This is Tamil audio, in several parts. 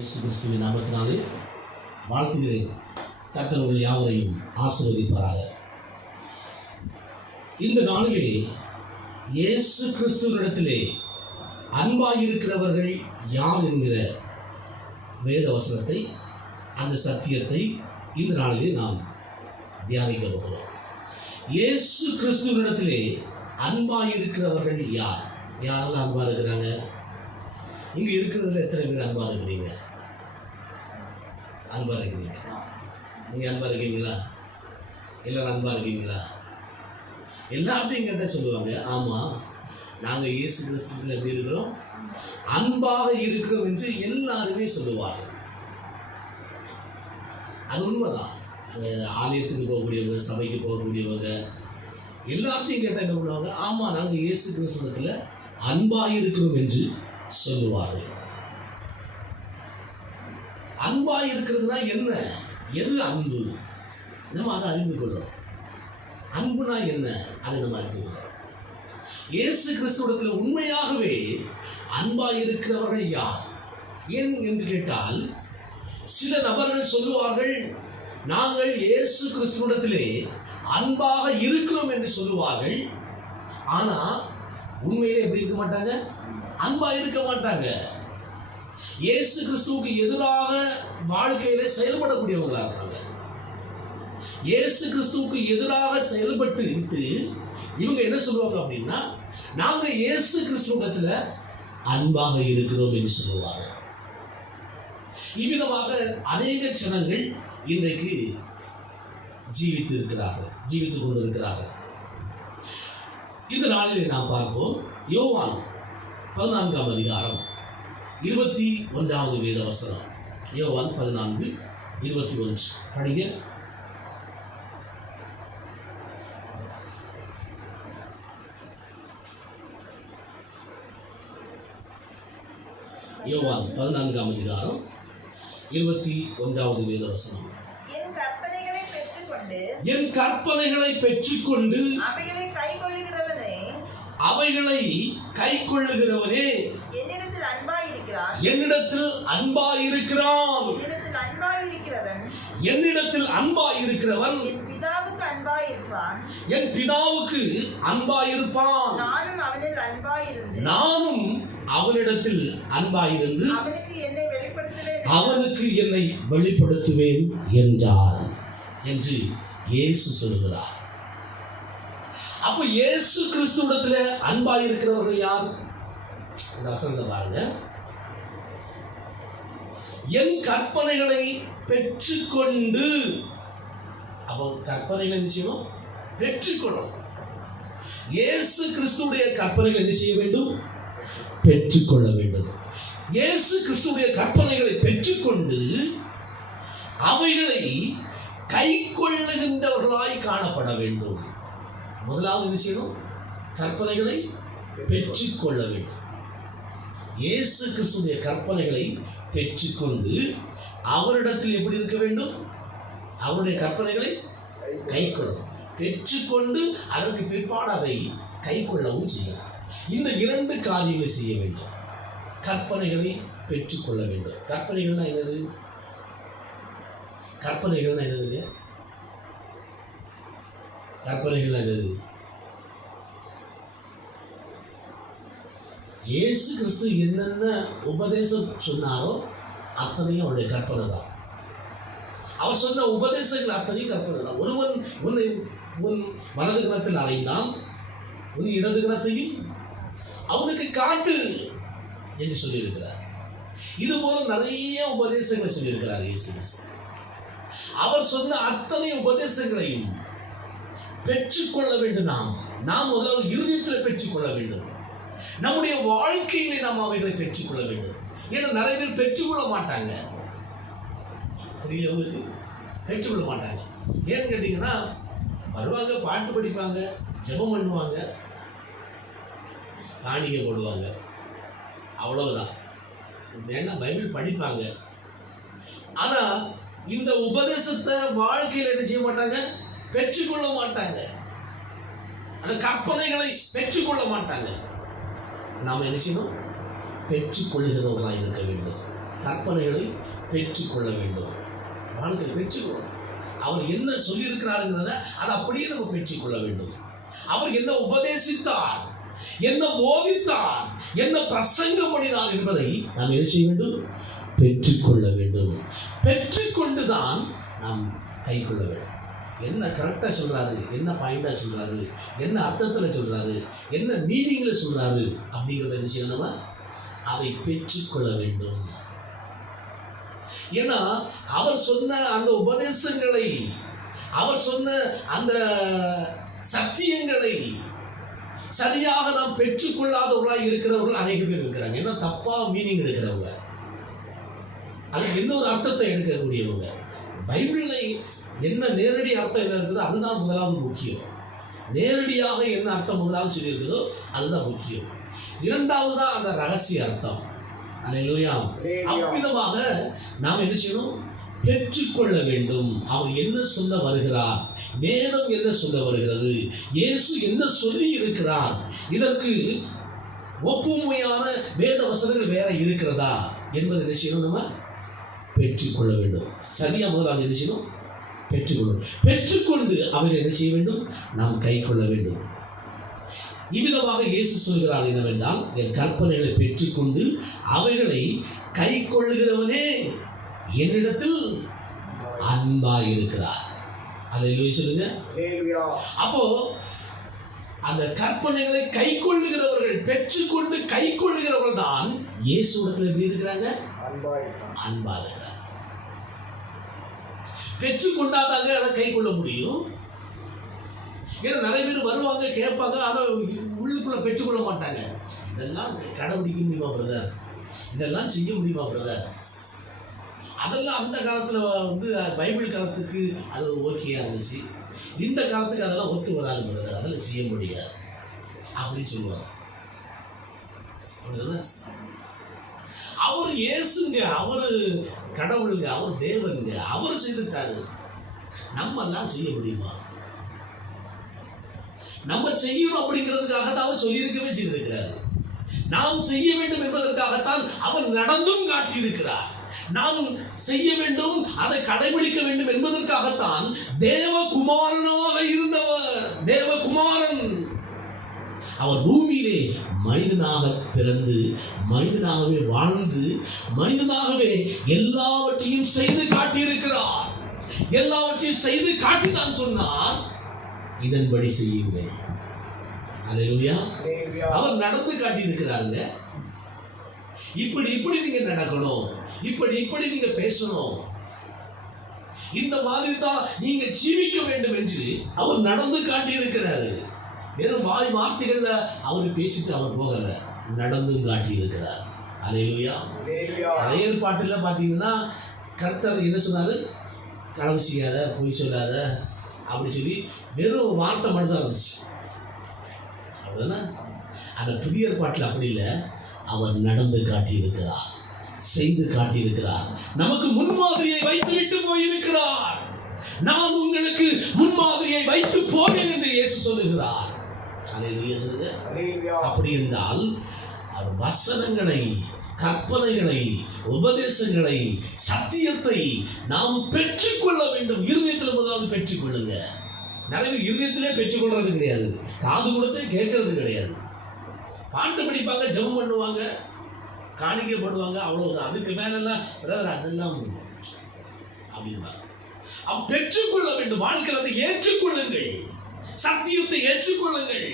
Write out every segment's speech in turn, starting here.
இயேசு கிறிஸ்துவின் நாமத்தினாலே வாழ்த்துகிறேன். கர்த்தர் உங்கள் யாவரையும் ஆசீர்வதிப்பாராக. இந்த நாளிலே இயேசு கிறிஸ்துவினிடத்திலே அன்பாயிருக்கிறவர்கள் யார் என்கிற வேத வசனத்தை, அந்த சத்தியத்தை இந்த நாளிலே நாம் தியானிக்க போகிறோம். இயேசு கிறிஸ்துவினிடத்திலே அன்பாயிருக்கிறவர்கள் யார்? யாரெல்லாம் அன்பா இருக்கிறாங்க? இங்கே இருக்கிறதுல எத்தனை பேர் அன்பா இருக்கிறீங்க? அன்பா இருக்கிறீங்க? நீங்கள் அன்பா இருக்கீங்களா? எல்லாரும் அன்பா இருக்கீங்களா? எல்லாத்தையும் கேட்டால் சொல்லுவாங்க, ஆமாம், நாங்கள் இயேசு கிறிஸ்துவில் எப்படி இருக்கிறோம்? அன்பாக இருக்கிறோம் என்று எல்லாருமே சொல்லுவார்கள். அது உண்மைதான். ஆலயத்துக்கு போகக்கூடியவங்க, சபைக்கு போகக்கூடியவங்க எல்லாத்தையும் கேட்டால் என்ன பண்ணுவாங்க? ஆமாம், நாங்கள் இயேசு கிறிஸ்துவத்தில் அன்பாக இருக்கிறோம் என்று சொல்லுவார்கள். அன்பாக இருக்கிறதுனா என்ன? எது அன்பு? நம்ம அதை அறிந்து கொள்றோம். அன்புனா என்ன? அதை நம்ம அறிந்து கொள்றோம். இயேசு கிறிஸ்துவிடத்தில் உண்மையாகவே அன்பாக இருக்கிறவர்கள் யார்? ஏன் என்று கேட்டால், சில நபர்கள் சொல்லுவார்கள், நாங்கள் இயேசு கிறிஸ்துவிடத்திலே அன்பாக இருக்கிறோம் என்று சொல்லுவார்கள். ஆனால் உண்மையிலே எப்படி இருக்க மாட்டாங்க? அன்பா இருக்க மாட்டாங்க. இயேசு கிறிஸ்துவுக்கு எதிராக வாழ்க்கையில செயல்படக்கூடியவங்களா இருப்பாங்க. இயேசு கிறிஸ்துவுக்கு எதிராக செயல்பட்டு விட்டு இவங்க என்ன சொல்லுவாங்க அப்படின்னா, நாங்க இயேசு கிறிஸ்துவத்துல அன்பாக இருக்கிறோம் என்று சொல்லுவாங்க. இவ்விதமாக அநேக ஜனங்கள் இன்றைக்கு ஜீவித்துக் கொண்டிருக்கிறார்கள். இந்த நாளிலே நாம் பார்ப்போம். யோவான் 14ஆம் அதிகாரம் 21வது வேத வசனம். யோவான் 14:21 படிங்க. யோவான் 14ஆம் அதிகாரம் 21வது வேத வசனம். என் கற்பனைகளை பெற்றுக்கொண்டு அவைகளை கைக்கொள்ளுகிறவனே என்னிடத்தில் அன்பாயிருக்கிறான். என்னிடத்தில் அன்பாயிருக்கிறவன் என் பிதாவுக்கு அன்பாயிருப்பான். நானும் அவனிடத்தில் அன்பாயிருந்து அவனுக்கு என்னை வெளிப்படுத்துவேன் என்றார் என்று இயேசு சொல்கிறார். அப்ப இயேசு கிறிஸ்துவிடத்தில் அன்பாக இருக்கிறவர்கள் யார்? இந்த வசனத்தை பாருங்க. என் கற்பனைகளை பெற்றுக்கொண்டு, அப்போ கற்பனைகளை என்ன செய்யணும்? பெற்றுக்கொள்ளும். இயேசு கிறிஸ்துவுடைய கற்பனைகளை என்ன செய்ய வேண்டும்? பெற்றுக்கொள்ள வேண்டும். இயேசு கிறிஸ்துவுடைய கற்பனைகளை பெற்றுக்கொண்டு அவைகளை கை கொள்ளுகின்றவர்களாய் காணப்பட வேண்டும். முதலாவது என்ன செய்யணும்? கற்பனைகளை பெற்றுக்கொள்ள வேண்டும். இயேசு கிறிஸ்துடைய கற்பனைகளை பெற்றுக்கொண்டு அவரிடத்தில் எப்படி இருக்க வேண்டும்? அவருடைய கற்பனைகளை கை கொள்ளணும். பெற்றுக்கொண்டு அதற்கு பிற்பாடு அதை கை கொள்ளவும் செய்யணும். இந்த இரண்டு காரியங்களை செய்ய வேண்டும். கற்பனைகளை பெற்றுக்கொள்ள வேண்டும். கற்பனைகள்னா என்னது? கற்பனைகள்னா என்னதுங்க? கற்பனைகள் என்னது? இயேசு கிறிஸ்து என்னென்ன உபதேசம் சொன்னாரோ அத்தனையும் அவருடைய கற்பனை தான். அவர் சொன்ன உபதேசங்கள் அத்தனையும் கற்பனை தான். ஒருவன் உன் வலது கரத்தில் அறைந்தான், உன் இடது கரத்தையும் அவனுக்கு காட்டு என்று சொல்லியிருக்கிறார். இது போல நிறைய உபதேசங்களை சொல்லியிருக்கிறார் இயேசு கிறிஸ்து. அவர் சொன்ன அத்தனை உபதேசங்களையும் பெற்றுக்கொள்ள வேண்டும். நாம் முதலாவது இருதயத்தில் பெற்றுக்கொள்ள வேண்டும். நம்முடைய வாழ்க்கையிலே நாம் அவைகளை பெற்றுக்கொள்ள வேண்டும். ஏன்னா நிறைய பேர் பெற்றுக்கொள்ள மாட்டாங்க. புரியல உங்களுக்கு? பெற்றுக்கொள்ள மாட்டாங்க. ஏன்னு கேட்டீங்கன்னா, வருவாங்க, பாட்டு படிப்பாங்க, ஜெபம் பண்ணுவாங்க, காணிக்கை போடுவாங்க, அவ்வளவுதான். ஏன்னா பைபிள் படிப்பாங்க. ஆனா இந்த உபதேசத்தை வாழ்க்கையில் என்ன செய்ய மாட்டாங்க? பெற்றுக்கொள்ள மாட்டாங்க. அந்த கற்பனைகளை பெற்றுக்கொள்ள மாட்டாங்க. நாம் என்ன செய்யணும்? பெற்றுக்கொள்கிறவர்களாக இருக்க வேண்டும். கற்பனைகளை பெற்றுக்கொள்ள வேண்டும். வாழ்க்கையை பெற்றுக்கொள்ளணும். அவர் என்ன சொல்லியிருக்கிறாருங்கிறத அதை அப்படியே நம்ம பெற்றுக்கொள்ள வேண்டும். அவர் என்ன உபதேசித்தார், என்ன போதித்தார், என்ன பிரசங்கம் பண்ணினார் என்பதை நாம் என்ன செய்ய வேண்டும்? பெற்றுக்கொள்ள வேண்டும். பெற்றுக்கொண்டுதான் நாம் கை கொள்ள வேண்டும். என்ன கரெக்டாக சொல்கிறாரு, என்ன பாயிண்டாக சொல்கிறாரு, என்ன அர்த்தத்தில் சொல்கிறாரு, என்ன மீனிங்கில் சொல்கிறாரு அப்படிங்கிறத என்ன செய்யணுமா? அதை பெற்றுக்கொள்ள வேண்டும். ஏன்னா அவர் சொன்ன அந்த உபதேசங்களை, அவர் சொன்ன அந்த சத்தியங்களை சரியாக நாம் பெற்றுக்கொள்ளாதவர்களாக இருக்கிறவர்கள் அநேக பேர் இருக்கிறாங்க. ஏன்னா தப்பாக மீனிங் எடுக்கிறவங்க, அதுக்கு என்ன ஒரு அர்த்தத்தை எடுக்கக்கூடியவங்க. பைபிளில் என்ன நேரடி அர்த்தம் என்ன இருக்குதோ அதுதான் முதலாவது முக்கியம். நேரடியாக என்ன அர்த்தம் முதலாவது சொல்லியிருக்குதோ அதுதான் முக்கியம். இரண்டாவது தான் அந்த ரகசிய அர்த்தம். அல்லேலூயா. அவ்விதமாக நாம் என்ன செய்யணும்? பெற்றுக்கொள்ள வேண்டும். அவர் என்ன சொல்ல வருகிறார், வேதம் என்ன சொல்ல வருகிறது, இயேசு என்ன சொல்லி இருக்கிறார், இதற்கு ஒப்புமையான வேத வசனங்கள் வேற இருக்கிறதா என்பதை என்ன செய்யணும்? நம்ம பெற்றுக்கொள்ள வேண்டும். சரியா முதலாவது என்ன செய்யணும்? பெற்றுக்கொள்ளும். பெற்றுக்கொண்டு அவைகளை என்ன செய்ய வேண்டும்? நாம் கை கொள்ள வேண்டும். இவ்விதமாக இயேசு சொல்கிறார் என்னவென்றால், என் கற்பனைகளை பெற்றுக்கொண்டு அவைகளை கை கொள்ளுகிறவனே என்னிடத்தில் அன்பாயிருக்கிறார். அல்லேலூயா சொல்லுங்க. அப்போ அந்த கற்பனைகளை கை கொள்ளுகிறவர்கள், பெற்றுக்கொண்டு கை கொள்ளுகிறவர்கள் தான் இயேசுவிடத்தில் எப்படி இருக்கிறாங்க? அன்பா இருக்கிறார். பெற்றுக்கொண்டாதாங்க அதை கை கொள்ள முடியும். ஏன்னா நிறைய பேர் வருவாங்க, கேட்பாங்க, ஆனால் உள்ளுக்குள்ள பெற்றுக்கொள்ள மாட்டாங்க. இதெல்லாம் கடைபிடிக்க முடியுமா பிரதர், இதெல்லாம் செய்ய முடியுமா பிரதர், அதெல்லாம் அந்த காலத்தில் பைபிள் காலத்துக்கு அது ஓகேயா இருந்துச்சு, இந்த காலத்துக்கு அதெல்லாம் ஒத்து வராது பிரதர், அதெல்லாம் செய்ய முடியாது அப்படின்னு சொல்லுவாங்க. அவர் இயேசுங்க, அவர் கடவுளுங்க, அவர் தேவனுங்க, அவர் செய்துட்டாரு. நம்ம எல்லாம் செய்ய முடியுமா? நம்ம செய்யணும் அப்படிங்கிறதுக்காக தான் அவர் சொல்லியிருக்கவே செய்திருக்கிறார். நாம் செய்ய வேண்டும் என்பதற்காகத்தான் அவர் நடந்தும் காட்டியிருக்கிறார். நாம் செய்ய வேண்டும், அதை கடைபிடிக்க வேண்டும் என்பதற்காகத்தான் தேவகுமாரனாக இருந்தவர், தேவகுமாரன் அவர் பூமியிலே மனிதனாக பிறந்து, மனிதனாகவே வாழ்ந்து, மனிதனாகவே எல்லாவற்றையும் செய்து காட்டியிருக்கிறார். எல்லாவற்றையும் செய்து காட்டி தான் சொன்னார், இதன்படி செய்யுங்கள். அல்லேலூயா. அவர் நடந்து காட்டியிருக்கிறாருங்க. இப்படி இப்படி நீங்க நடக்கணும், இப்படி இப்படி நீங்க பேசணும், இந்த மாதிரி தான் நீங்க ஜீவிக்க வேண்டும் என்று அவர் நடந்து காட்டியிருக்கிறாரு. வெறும் வாய் வார்த்தைகள்ல அவர் பேசிட்டு அவர் போகல, நடந்து காட்டியிருக்கிறார். அல்லேலூயா. பழைய ஏற்பாட்டில் பார்த்தீங்கன்னா கர்த்தர் என்ன சொன்னாரு? களவு செய்யாத, பொய் சொல்லாத அப்படி சொல்லி வெறும் வார்த்தை மட்டும் தான் இருந்துச்சு. அப்படின்னா அந்த புதிய ஏற்பாட்டில் அப்படி இல்லை, அவர் நடந்து காட்டியிருக்கிறார், செய்து காட்டியிருக்கிறார், நமக்கு முன்மாதிரியை வைத்து விட்டு போயிருக்கிறார். நான் உங்களுக்கு முன்மாதிரியை வைத்து போனேன் என்று இயேசு சொல்லுகிறார். அல்லேலூயா சொல்லுங்க. அப்படி என்றால் அவர் வசனங்களை, கற்பனைகளை, உபதேசங்களை, சத்தியத்தை நாம் பெற்றுக்கொள்ள வேண்டும். இருதயத்தில் முதலாவது பெற்றுக்கொள்ளுங்க. நிறைய பேர் இருதயத்திலே பெற்றுக்கொள்றது கிடையாது, காது கொடுத்து கேட்கறது கிடையாது. பாட்டு படிப்பாங்க, ஜெபம் பண்ணுவாங்க, காணிக்கை போடுவாங்க, அவ்வளோ. அதுக்கு மேலெல்லாம் பிரதர் அதெல்லாம் அப்படின்னா அவன் பெற்றுக்கொள்ள வேண்டும். வாழ்க்கையில் அதை ஏற்றுக்கொள்ளுங்கள், சத்தியத்தை ஏற்றுக்கொள்ளுங்கள்,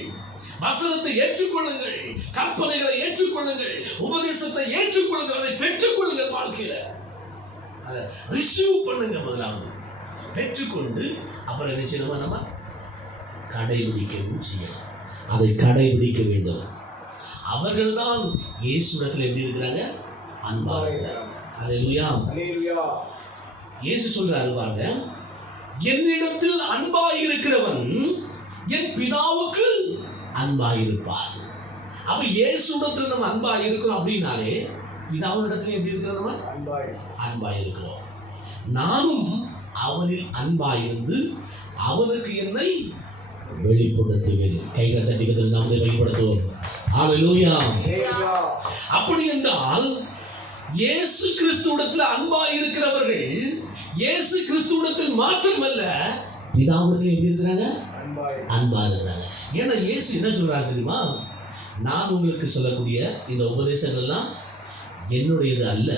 வசனத்தை ஏற்றுக்கொள்ளுங்கள், கற்பனைகளை ஏற்றுக்கொள்ளுங்கள், உபதேசத்தை ஏற்றுக்கொள்ளுங்கள், அதை பெற்றுக்கொள்ளுங்கள். வாழ்க்கையில அதை ரிசீவ் பண்ணுங்க. முதலாவது பெற்றுக்கொண்டு அப்புறம் என்ன செய்யணுமா? நம்ம கடைபிடிக்கவும் செய்யணும். அதை கடைபிடிக்க வேண்டும். அவர்கள் தான் இயேசுவிடத்தில் எப்படி இருக்கிறாங்க? அன்பா இருக்கிறாங்க. அல்லேலூயா. இயேசு சொல்றாரு பாருங்க, என்னிடத்தில் அன்பாய் இருக்கிறவன் என் பிதாவுக்கு அன்பாயிருப்பார். அப்ப இயேசுவிடத்தில் நம்ம அன்பாய் இருக்கிறோம் அப்படின்னாலே பிதாவினிடத்தில் எப்படி இருக்கிறோம்? நம்ம அன்பாய் இருக்கிறோம். நானும் அவனில் அன்பாயிருந்து அவனுக்கு என்னை வெளிப்படுத்துவேன். கைகளை தட்டி நாம வெளிப்படுத்துவோம். அல்லேலூயா. அப்படி என்றால் இயேசு கிறிஸ்துவிடத்தில் அன்பாய் இருக்கிறவர்கள் இயேசு கிறிஸ்துவிடத்தில் மாத்திரமல்ல பிதாவிடத்தில் எப்படி இருக்கிறாங்க? அன்பா இருக்கிறாங்க. ஏன்னா இயேசு என்ன சொல்றாங்க தெரியுமா? நான் உங்களுக்கு சொல்லக்கூடிய இந்த உபதேசங்கள்லாம் என்னுடையது அல்ல,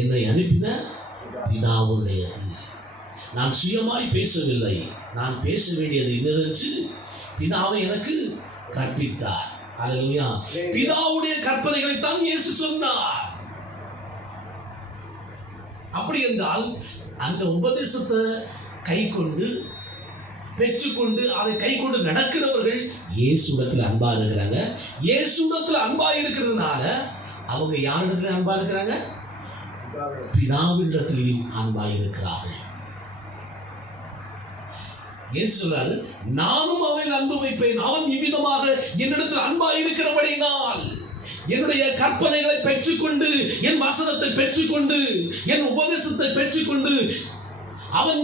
என்னை அனுப்பின பிதாவுடையது. நான் சுயமாய் பேசவில்லை, நான் பேச வேண்டியது இன்னதென்று பிதாவை எனக்கு கற்பித்தார். அல்லேலூயா. பிதாவுடைய கற்பனைகளை தான் இயேசு சொன்னார். அப்படி என்றால் அந்த உபதேசத்தை கை கொண்டு பெற்றுக்கொண்டு அதை கை கொண்டு நடக்கிறவர்கள் இயேசுவிடத்தில் அன்பா இருக்கிறாங்க. இயேசுவிடத்தில் அன்பா இருக்கிறதுனால அவங்க யாரிடத்துல அன்பா இருக்கிறாங்க? பிதாவிடத்திலையும் அன்பா இருக்கிறார்கள். இயேசு சொல்றாரு, நானும் அவன் அன்பு வைப்பேன், அவன் இவ்விதமாக என்னிடத்தில் அன்பா இருக்கிறபடியினால் என்னுடைய கற்பனைகளை பெற்றுக்கொண்டு என் வசனத்தை பெற்றுக்கொண்டு என் உபதேசத்தை பெற்றுக்கொண்டு அவன்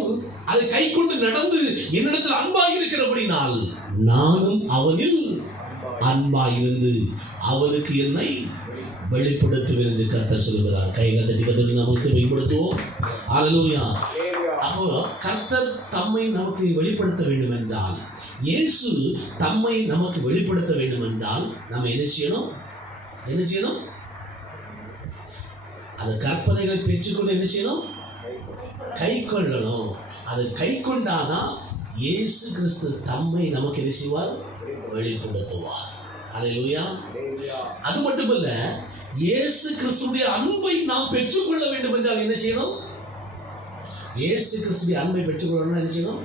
அதை கை கொண்டு நடந்து என்னிடத்தில் அன்பாய் இருக்கிறபடினால் நானும் அவனில் அன்பாயிருந்து அவனுக்கு என்னை வெளிப்படுத்துவேன் என்று கர்த்தர் சொல்கிறார். கைகளை தட்டி கர்த்தருக்கு நமக்கு வெளிப்படுத்துவோம். அல்லேலூயா. அப்போ கர்த்தர் தம்மை நமக்கு வெளிப்படுத்த வேண்டும் என்றால், இயேசு தம்மை நமக்கு வெளிப்படுத்த வேண்டும் என்றால் நம்ம என்ன செய்யணும்? அந்த கற்பனைகளை பெற்றுக்கொண்டு என்ன செய்யணும்? கை கொள்ளணும். அது கை கொண்டானா இயேசு கிறிஸ்து தம்மை நமக்கு என்ன செய்வார்? வெளிப்படுத்துவார். அல்லேலூயா. அது மட்டுமல்ல, இயேசு கிறிஸ்துடைய அன்பை நாம் பெற்றுக்கொள்ள வேண்டும் என்றால் என்ன செய்யணும்? இயேசு கிறிஸ்துடைய அன்பை பெற்றுக்கொள்ளணும் என்ன செய்யணும்?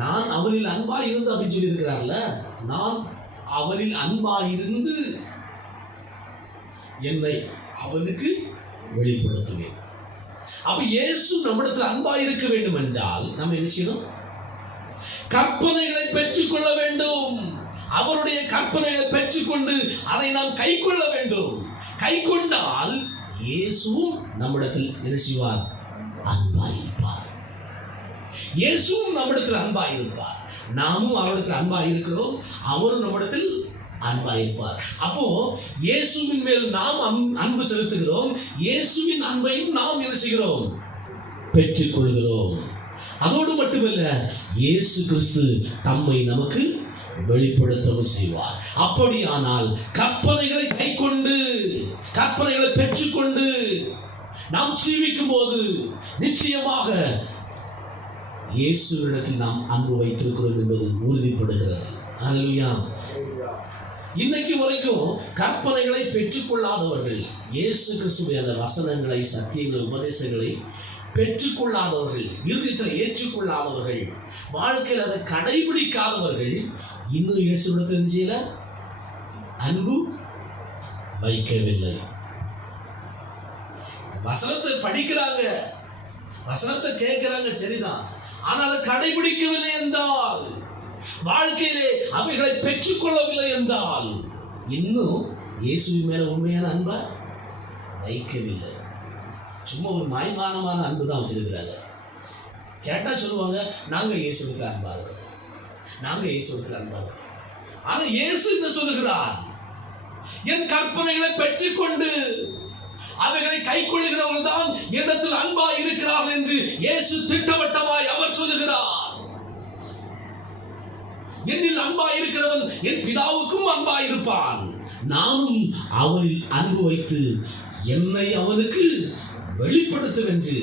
நான் அவரில் அன்பா இருந்து அப்படின்னு சொல்லி இருக்கிறார்ல, நான் அவரில் அன்பா இருந்து என்னை அவனுக்கு வெளிப்படுத்துவேன். அப்ப இயேசு நம்மிடத்தில் அன்பா இருக்க வேண்டும் என்றால் நம்ம என்ன செய்யணும்? கற்பனைகளை பெற்றுக்கொள்ள வேண்டும். அவருடைய கற்பனைகளை பெற்றுக்கொண்டு அதை நாம் கை கொள்ள வேண்டும். கை கொண்டால் இயேசுவும் நம்மிடத்தில் என்ன செய்வார்? அன்பாயிருப்பார். இயேசுவும் நம்மிடத்தில் அன்பாயிருப்பார். நாமும் அவரிடத்தில் அன்பாயிருக்கிறோம், அவரும் நம்மிடத்தில் அன்பாயிருப்பார். அப்போ இயேசுவின் மேல் நாம் அன்பு செலுத்துகிறோம், இயேசுவின் அன்பையும் நாம் என்ன செய்கிறோம்? பெற்றுக்கொள்கிறோம். அதோடு மட்டுமல்ல, இயேசு கிறிஸ்து தம்மை நமக்கு வெளிப்படுத்தவும் செய்வார். அப்படியானால் கற்பனைகளை கை கொண்டு கற்பனைகளை பெற்றுக்கொண்டு நாம் ஜீவிக்கும் போது நிச்சயமாக இயேசுவிடத்தில் நாம் அன்பு வைத்திருக்கிறோம் என்பது உறுதிப்படுகிறது. அல்லேலூயா. இன்னைக்கு வரைக்கும் கற்பனைகளை பெற்றுக்கொள்ளாதவர்கள், இயேசு கிறிஸ்துவின் அந்த வசனங்களை, சத்தியங்களை, உபதேசங்களை பெற்றுக்கொள்ளாதவர்கள், இருதயத்தில் ஏற்றுக்கொள்ளாதவர்கள், வாழ்க்கையில் அதை கடைபிடிக்காதவர்கள் இன்னும் இயேசுவிடத்தில் என்ன செய்யல? அன்பு வைக்கவில்லை. வசனத்தை படிக்கிறாங்க, வசனத்தை கேட்கிறாங்க, சரிதான். ஆனால் அதை கடைபிடிக்கவில்லை என்றால், வாழ்க்கையிலே அவைகளை பெற்றுக்கொள்ளவில்லை என்றால் இன்னும் இயேசுவின் மேல உண்மையான அன்பை வைக்கவில்லை. சும்மா ஒரு மாய்மானமான அன்பு தான் வச்சிருக்கிறாங்க. கேட்டா சொல்லுவாங்க, நாங்க இயேசுவிடத்தில் அன்பா இருக்கிறோம், நாங்க இயேசுவிடத்தில் அன்பா இருக்கிறோம். ஆனா இயேசு என்ன சொல்லுகிறார்? என் கற்பனைகளை பெற்றுக்கொண்டு அவைகளை கை கொள்ளுகிறவர்கள் தான் இடத்தில் அன்பா இருக்கிறார்கள் என்று இயேசு திட்டவட்டமாய் அவர் சொல்லுகிறார். என்னில் அன்பா இருக்கிறவன் என் பிதாவுக்கும் அன்பா இருப்பான், நானும் அவனில் அன்பு வைத்து என்னை அவனுக்கு வெளிப்படுத்தும் என்று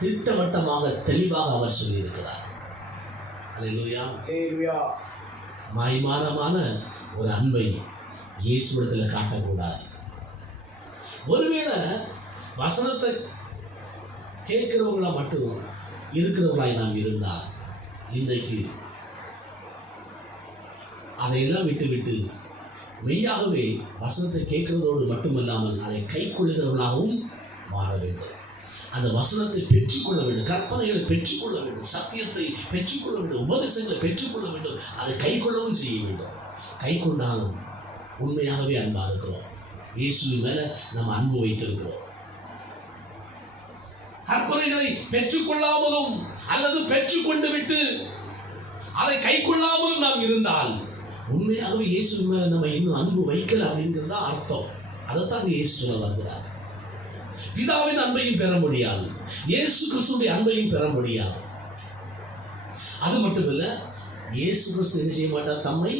திட்டவட்டமாக தெளிவாக அவர் சொல்லியிருக்கிறார். அல்லேலூயா. மாய்மானமான ஒரு அன்பை இயேசுவிடத்தில் காட்டக்கூடாது. ஒருவேளை வசனத்தை கேட்கிறவங்களா மட்டும் இருக்கிறவங்களாய் நாம் இருந்தால் இன்றைக்கு அதையெல்லாம் விட்டு மெய்யாகவே வசனத்தை கேட்கிறதோடு மட்டுமல்லாமல் அதை கை கொள்ளுகிறவர்களாகவும் மாற வேண்டும். அந்த வசனத்தை பெற்றுக்கொள்ள வேண்டும், கற்பனைகளை பெற்றுக்கொள்ள வேண்டும், சத்தியத்தை பெற்றுக்கொள்ள வேண்டும், உபதேசங்களை பெற்றுக்கொள்ள வேண்டும், அதை கை கொள்ளவும் செய்ய வேண்டும். கை கொண்டாலும் உண்மையாகவே அன்பா இருக்கிறோம், இயேசுவின் மேல நம்ம அன்பு வைத்திருக்கிறோம். கற்பனைகளை பெற்றுக்கொள்ளாமலும் அல்லது பெற்றுக்கொண்டு விட்டு அதை கை கொள்ளாமலும் நாம் இருந்தால் உண்மையாகவே இயேசுவின் மேல நம்ம இன்னும் அன்பு வைக்கல அப்படிங்கிறது தான் அர்த்தம். அதைத்தான் இயேசு சொல்ல வருகிறார். பிதாவின் அன்பையும் பெற முடியாது, இயேசு கிறிஸ்துடைய அன்பையும் பெற முடியாது. அது மட்டுமில்ல, இயேசு கிறிஸ்து என்ன செய்ய மாட்டார், தம்மை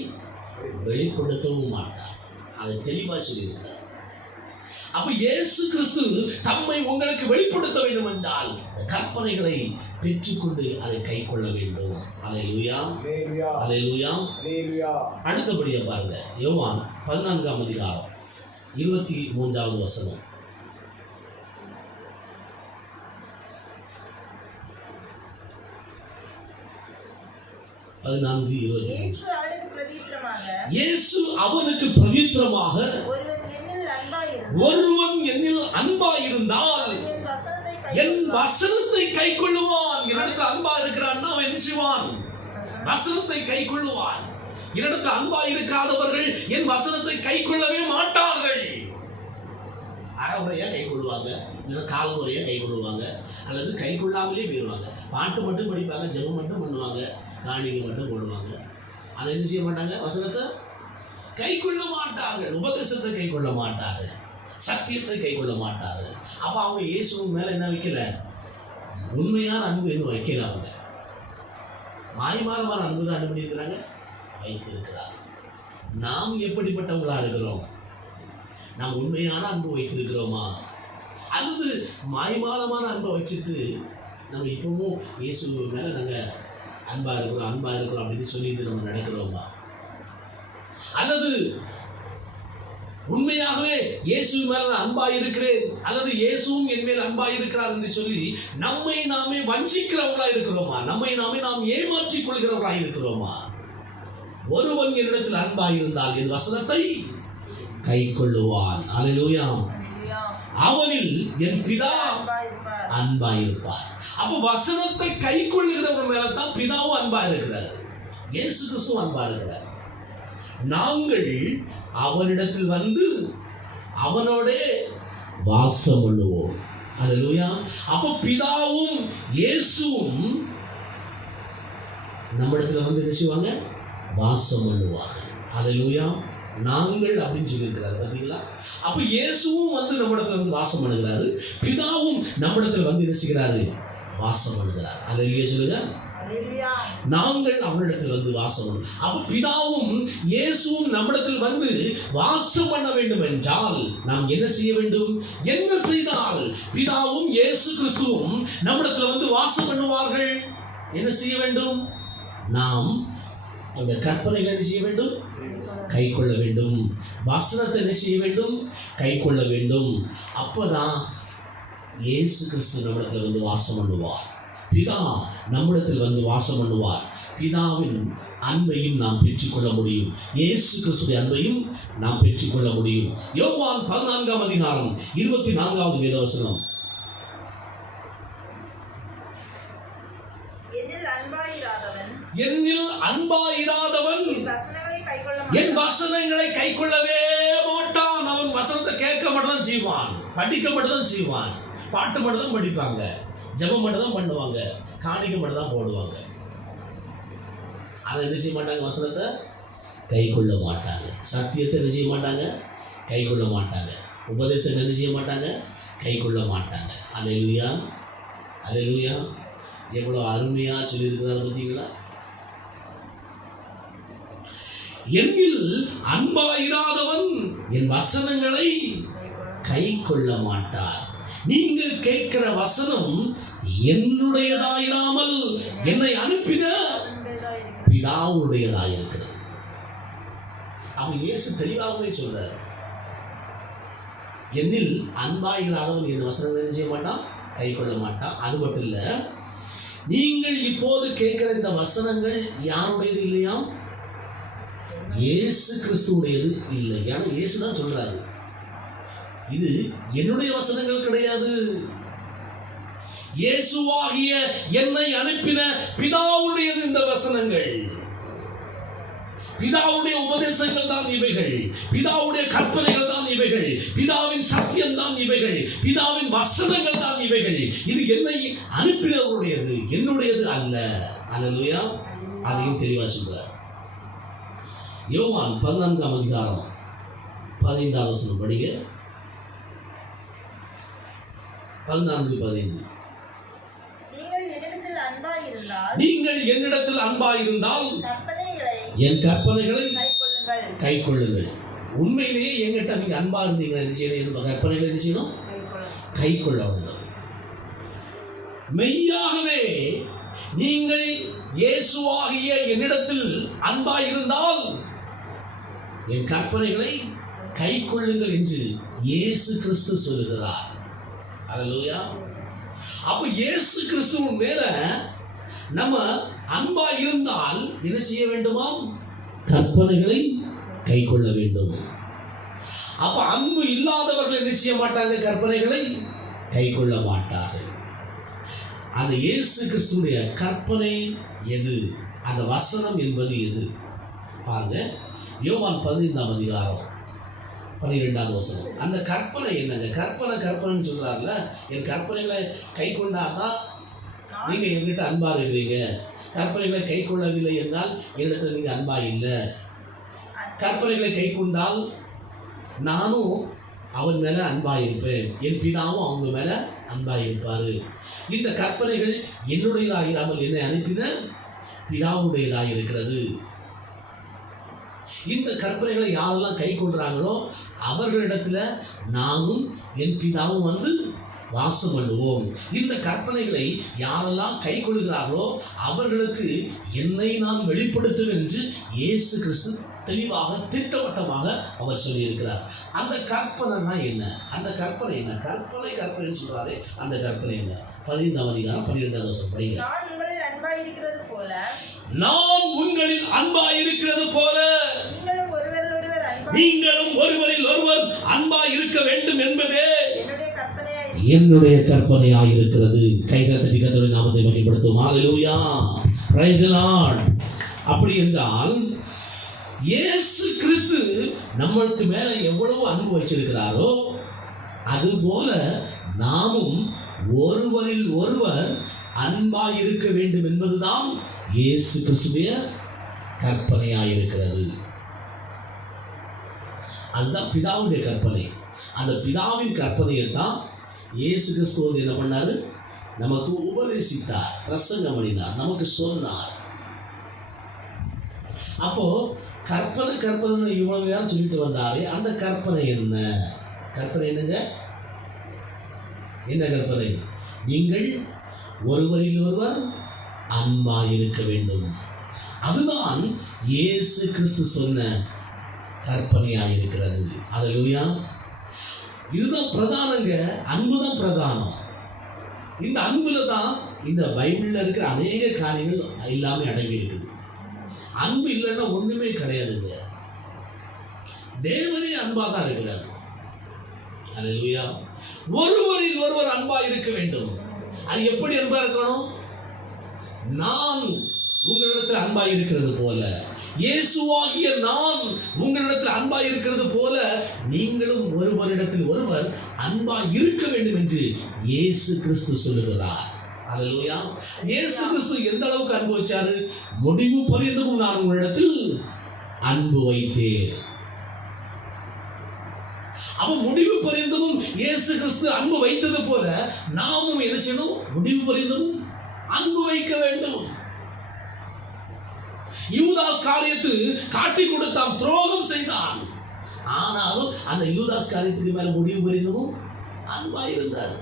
வெளிப்படுத்தவும் மாட்டார். அதை தெளிவாக சொல்லியிருக்கிறார். அப்ப இயேசு கிறிஸ்து தம்மை உங்களுக்கு வெளிப்படுத்த வேண்டும் என்றால் கற்பனைகளை பெற்றுக்கொண்டு அதை கை கொள்ள வேண்டும். அல்லேலூயா, அல்லேலூயா. அடுத்தபடியா பாருங்க, யோவான் 14ஆம் அதிகாரம் 23வது வசனம். இயேசு அவனுக்கு பிரதித்திரமாக, ஒருவன் என்னில் அன்பாயிருந்தால் என் வசனத்தை கை கொள்ளுவான். என்னிடத்தில் அன்பா இருக்கிறான், அவன் என்ன செய்வான், வசனத்தை கை கொள்ளுவான். என்னிடத்தில் அன்பா இருக்காதவர்கள் என் வசனத்தை கை கொள்ளவே மாட்டார்கள். அறவுரையா கை கொள்வாங்க, இல்லைன்னா கால் முறையா கை கொள்வாங்க, அல்லது கை கொள்ளாமலே போயிடுவாங்க. பாட்டு மட்டும் படிப்பாங்க, ஜெபம் மட்டும் பண்ணுவாங்க, காணிக்கை மட்டும் போடுவாங்க. அதை என்ன செய்ய மாட்டாங்க, வசனத்தை கை கொள்ள மாட்டார்கள், உபதேசத்தை கை கொள்ள மாட்டார்கள், சத்தியத்தை கை கொள்ள மாட்டார்கள். அப்ப அவங்க இயேசுவின் மேல என்ன வைக்கல, உண்மையான அன்பு என்ன வைக்கல. அவங்க மாய்மாரமான அன்பு தான் என்ன பண்ணியிருக்கிறாங்க, வைத்திருக்கிறார். நாம் எப்படிப்பட்டவங்களா இருக்கிறோம்? நாம் உண்மையான அன்பு வைத்திருக்கிறோமா, அல்லது மாய்மாலமான அன்பை வச்சுட்டு நம்ம இப்பவும் இயேசு மேல நாங்க அன்பா இருக்கிறோம் அப்படின்னு சொல்லிட்டு நம்ம நடக்கிறோமா, அல்லது உண்மையாகவே இயேசு மேல நான் அன்பா இருக்கிறேன், அல்லது இயேசுவும் என் மேல் அன்பா இருக்கிறார் என்று சொல்லி நம்மை நாமே வஞ்சிக்கிறவர்களா இருக்கிறோமா, நம்மை நாமே நாம் ஏமாற்றிக் கொள்கிறவர்களா இருக்கிறோமா? ஒருவன் என்னிடத்தில் அன்பா இருந்தால் என் வசனத்தை கை கொள்ளுவான். அல்லேலூயா. அவனில் என் பிதா அன்பா இருப்பார். அப்ப வசனத்தை கை கொள்ளுகிறவர் மேல தான் பிதாவும் அன்பா இருக்கிறார், இயேசு கிறிஸ்துவும் அன்பா இருக்கிறார். நாங்கள் அவனிடத்தில் வந்து அவனோட வாசம் பண்ணுவோம். அல்லேலூயா. அப்ப பிதாவும் இயேசுவும் நம்மிடத்துல வந்து என்ன செய்வாங்க, வாசம் பண்ணுவார்கள். அல்லேலூயா. நாங்கள் அப்படின்னு சொல்லியிருக்கிறாரு, பார்த்தீங்களா? அப்ப இயேசுவும் வந்து நம்மிடத்துல வந்து வாசம் பண்ணுகிறாரு, பிதாவும் நம்மிடத்துல வந்து என்ன செய்கிறாரு, வாசம் பண்ணுகிறார். அல்லேலூயா சொல்லுங்க. நாங்கள் அவனிடத்தில் வந்து வாசம் பண்ணும். அப்ப பிதாவும் இயேசுவும் நம்மிடத்தில் வந்து வாசம் பண்ண வேண்டும் என்றால் நாம் என்ன செய்ய வேண்டும்? என்ன செய்தால் பிதாவும் இயேசு கிறிஸ்துவும் நம்மிடத்தில் வந்து வாசம் பண்ணுவார்கள்? என்ன செய்ய வேண்டும்? நாம் அந்த கற்பனைகளை என்ன செய்ய வேண்டும்? கை கொள்ள வேண்டும். வசனத்தை என்ன செய்ய வேண்டும்? கை கொள்ள வேண்டும். அப்பதான் இயேசு கிறிஸ்து நம்மிடத்தில் வந்து வாசம் பண்ணுவார், பிதா நம்மிடத்தில் வந்து வாசம் பண்ணுவார். பிதாவின் அன்பையும் நாம் பெற்றுக்கொள்ள முடியும், இயேசு கிறிஸ்துவின் அன்பையும் நாம் பெற்றுக்கொள்ள முடியும். யோவான் 14ஆம் அதிகாரம் 24வது வேதவசனம். என்னில் அன்பாயிராதவன் என் வசனங்களை கை கொள்ளவே மாட்டான். அவன் வசனத்தை கேட்க மட்டும் தான் செய்வான், படிக்க மட்டும் தான் செய்வான், பாட்டு மட்டும் தான் படிப்பாங்க, ஜெபம் மட்டும் தான் பண்ணுவாங்க, காணிக்கை மட்டும் தான் போடுவாங்க. அதை என்ன செய்ய மாட்டாங்க, வசனத்தை கை கொள்ள மாட்டாங்க, சத்தியத்தை என்ன செய்ய மாட்டாங்க, கை கொள்ள மாட்டாங்க, உபதேசத்தை என்ன செய்ய மாட்டாங்க, கை கொள்ள மாட்டாங்க. அல்லேலூயா, அல்லேலூயா. எவ்வளவு அருமையா சொல்லியிருக்கிறார் பார்த்தீங்களா? என்னில் அன்பாயிராதவன் என் வசனங்களை கை கொள்ள மாட்டார். நீங்கள் கேட்கிற வசனம் என்னுடையதாயிராமல் என்னை அனுப்பின பிதாவுடையதாயிருக்கிறது. அவன் இயேசு தெளிவாகவே சொல்றார், என்னில் அன்பாயிராதவன் என் வசனங்களை என்ன செய்ய மாட்டான், கை கொள்ள மாட்டான். அது மட்டும் இல்ல, நீங்கள் இப்போது கேட்கிற இந்த வசனங்கள் யாருடையது இல்லையாம், இயேசு கிறிஸ்துவுடையது இல்லை. ஏன்னா இயேசு தான் சொல்றாரு, இது என்னுடைய வசனங்கள் கிடையாது, இயேசுவாகிய என்னை அனுப்பின பிதாவுடையது இந்த வசனங்கள். பிதாவுடைய உபதேசங்கள் தான் இவைகள், பிதாவுடைய கற்பனைகள் தான் இவைகள், பிதாவின் சத்தியம் தான் இவைகள், பிதாவின் வசனங்கள் தான் இவைகள். இது என்னை அனுப்பினவருடையது, என்னுடையது அல்ல. அல்லேலூயா. அதையும் தெளிவா சொல்றார். யோவான் 14ஆம் அதிகாரம் 15வது வசனம் படிங்க. 14-15. நீங்கள் என்னிடத்தில் அன்பாயிருந்தால் என் கற்பனைகளை கைக்கொள்ளுங்கள். உண்மையிலேயே என்கிட்ட நீங்க அன்பா இருந்தீங்கன்னா என்ன செய்யணும்? கற்பனைகளை என்ன செய்யணும்? கை கொள்ள வேண்டும். மெய்யாகவே நீங்கள் இயேசுவாகிய என்னிடத்தில் அன்பாயிருந்தால் என் கற்பனைகளை கை கொள்ளுங்கள் என்று இயேசு கிறிஸ்து சொல்லுகிறார். அல்லேலூயா. அப்ப இயேசு கிறிஸ்துவின் மேல நம்ம அன்பா இருந்தால் என்ன செய்ய வேண்டுமாம்? கற்பனைகளை கை கொள்ள வேண்டும். அப்ப அன்பு இல்லாதவர்கள் என்ன செய்ய மாட்டாங்க? கற்பனைகளை கை கொள்ள மாட்டார்கள். அந்த இயேசு கிறிஸ்துடைய கற்பனை எது? அந்த வசனம் என்பது எது? பாருங்க, யோவான் 15ஆம் அதிகாரம் 12வது வசனம். அந்த கற்பனை என்னங்க? கற்பனைன்னு சொல்றாருல, என் கற்பனைகளை கை கொண்டாதான் நீங்க என்கிட்ட அன்பா இருக்கிறீங்க. கற்பனைகளை கை கொள்ளவில்லை என்றால் என்னிடத்துல நீங்க அன்பா இல்லை. கற்பனைகளை கை கொண்டால் நானும் அவன் மேல அன்பா இருப்பேன், என் பிதாவும் அவங்க மேல அன்பா இருப்பாரு. இந்த கற்பனைகள் என்னுடையதாக இராமல் என்னை அனுப்பின பிதாவுடையதாக இருக்கிறது. இந்த கற்பனைகளை யாரெல்லாம் கை கொள்றாங்களோ அவர்களிடத்துல நானும் என் பிதாவும் வந்து வாசம் பண்ணுவோம். இந்த கற்பனைகளை யாரெல்லாம் கை கொள்கிறார்களோ அவர்களுக்கு என்னை நான் வெளிப்படுத்துவேன் என்று இயேசு கிறிஸ்து தெளிவாக திட்டவட்டமாக அவர் சொல்லியிருக்கிறார். அந்த கற்பனைனா என்ன? அந்த கற்பனை என்ன? கற்பனைன்னு சொல்றாரு. அந்த கற்பனை என்ன? 15ஆம் அதிகாரம் 12வது வசனம் படிங்க. நான் உங்களில் அன்பாயிருக்கிறது போல நீங்களும் ஒருவரில் ஒருவர் அன்பாய் இருக்க வேண்டும் என்பதே என்னுடைய கற்பனையாயிருக்கிறது. கைகளை தட்டி கர்த்தருடைய நாமத்தை மகிமைப்படுத்துவோம். ஹல்லேலூயா, பிரைஸ் தி லார்ட். அப்படி என்றால் இயேசு கிறிஸ்து நம்மளுக்கு மேல எவ்வளவு அன்பு வச்சிருக்கிறாரோ அதுபோல நாமும் ஒருவரில் ஒருவர் அன்பாய் இருக்க வேண்டும் என்பதுதான் இயேசு கிறிஸ்துடைய கற்பனையாயிருக்கிறது. அதுதான் பிதாவுடைய கற்பனை. அந்த பிதாவின் கற்பனையை தான் இயேசு கிறிஸ்து வந்து என்ன பண்ணாரு? நமக்கு உபதேசித்தார், பிரசங்கம் பண்ணினார், நமக்கு சொன்னார். அப்போ கற்பனை இவ்வளவு நேரம் சொல்லிட்டு வந்தாரே, அந்த கற்பனை என்ன? கற்பனை என்னங்க? என்ன கற்பனை? நீங்கள் ஒருவரில் ஒருவர் அன்பாயிருக்க வேண்டும். அதுதான் இயேசு கிறிஸ்து சொன்ன கற்பனையாயிருக்கிறது. ஹல்லேலூயா. இதுதான் பிரதானங்க. அன்புதான் பிரதானம். இந்த அன்புல தான் இந்த பைபிள்ல இருக்கிற அநேக காரியங்கள் எல்லாமே அடங்கி இருக்குது. அன்பு இல்லைன்னா ஒண்ணுமே கிடையாதுங்க. தேவனே அன்பா தான் இருக்கிறார். ஹல்லேலூயா. ஒருவரில் ஒருவர் அன்பா இருக்க வேண்டும். அது எப்படி அன்பா இருக்கணும்? நான் உங்களிடத்தில் அன்பாய் இருக்கிறது போல, இயேசுவாகிய நான் உங்களிடத்தில் அன்பாய் இருக்கிறது போல நீங்களும் ஒருவரிடத்தில் ஒருவர் அன்பாய் இருக்க வேண்டும் என்று இயேசு கிறிஸ்து சொல்லுகிறார். ஹல்லேலூயா. இயேசு கிறிஸ்து எந்த அளவுக்கு அன்பு வச்சாரு? முடிவு பரியந்தமும் நான் உங்களிடத்தில் அன்பு வைத்தேன். அப்ப முடிவு பரியந்தமும் இயேசு கிறிஸ்து அன்பு வைத்தது போல நாமும் என்ன செய்யணும்? முடிவு பரியந்தமும் அன்பு வைக்க வேண்டும். யூதாஸ் காரியத்து காட்டி கொடுத்தான், துரோகம் செய்தான். ஆனாலும் அந்த யூதாஸ் காரியத்துக்கு மேல முடிவு பரியந்தமும் அன்பா இருந்தார்.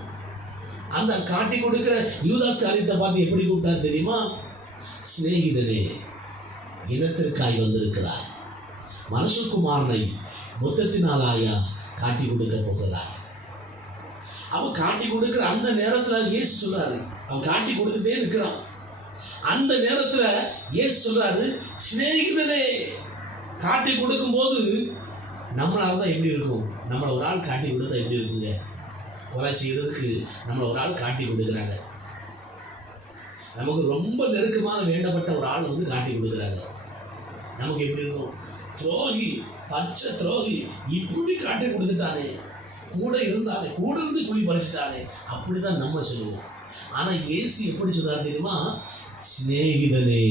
அந்த காட்டி கொடுக்கிற யூதாஸ் காரியத்தை பார்த்து எப்படி கூப்பிட்டார் தெரியுமா? சிநேகிதனே, இனத்திற்காய் வந்திருக்கிறாய், மனுஷகுமாரனை மொத்தத்தினாலாயா காட்டி கொடுக்க போகிறாய். அவன் காட்டி கொடுக்கிற அந்த நேரத்துல இயேசு சொல்றாரு, அவன் காட்டி கொடுத்துட்டே இருக்கிறான். அந்த நேரத்துல இயேசு சொல்றாரு, சிநேகிதனே. காட்டி கொடுக்கும் போது நம்மளால தான் எப்படி இருக்கும்? நம்மளை ஒரு ஆள் காட்டி கொடுத்தா எப்படி இருக்குங்க? கொலை செய்யறதுக்கு நம்மளை ஒரு ஆள் காட்டி கொடுக்குறாங்க. நமக்கு ரொம்ப நெருக்கமான வேண்டப்பட்ட ஒரு ஆள் வந்து காட்டி கொடுக்குறாங்க. நமக்கு எப்படி இருக்கும்? துரோகி, பச்சை துரோகி, இப்படி காட்டி கொடுத்துட்டானே, கூட இருந்தானே, கூட இருந்து குழி பறிச்சுட்டானே, அப்படிதான் நம்ம சொல்லுவோம். ஆனா இயேசு எப்படி சொல்றாரு தெரியுமா? சிநேகிதனே,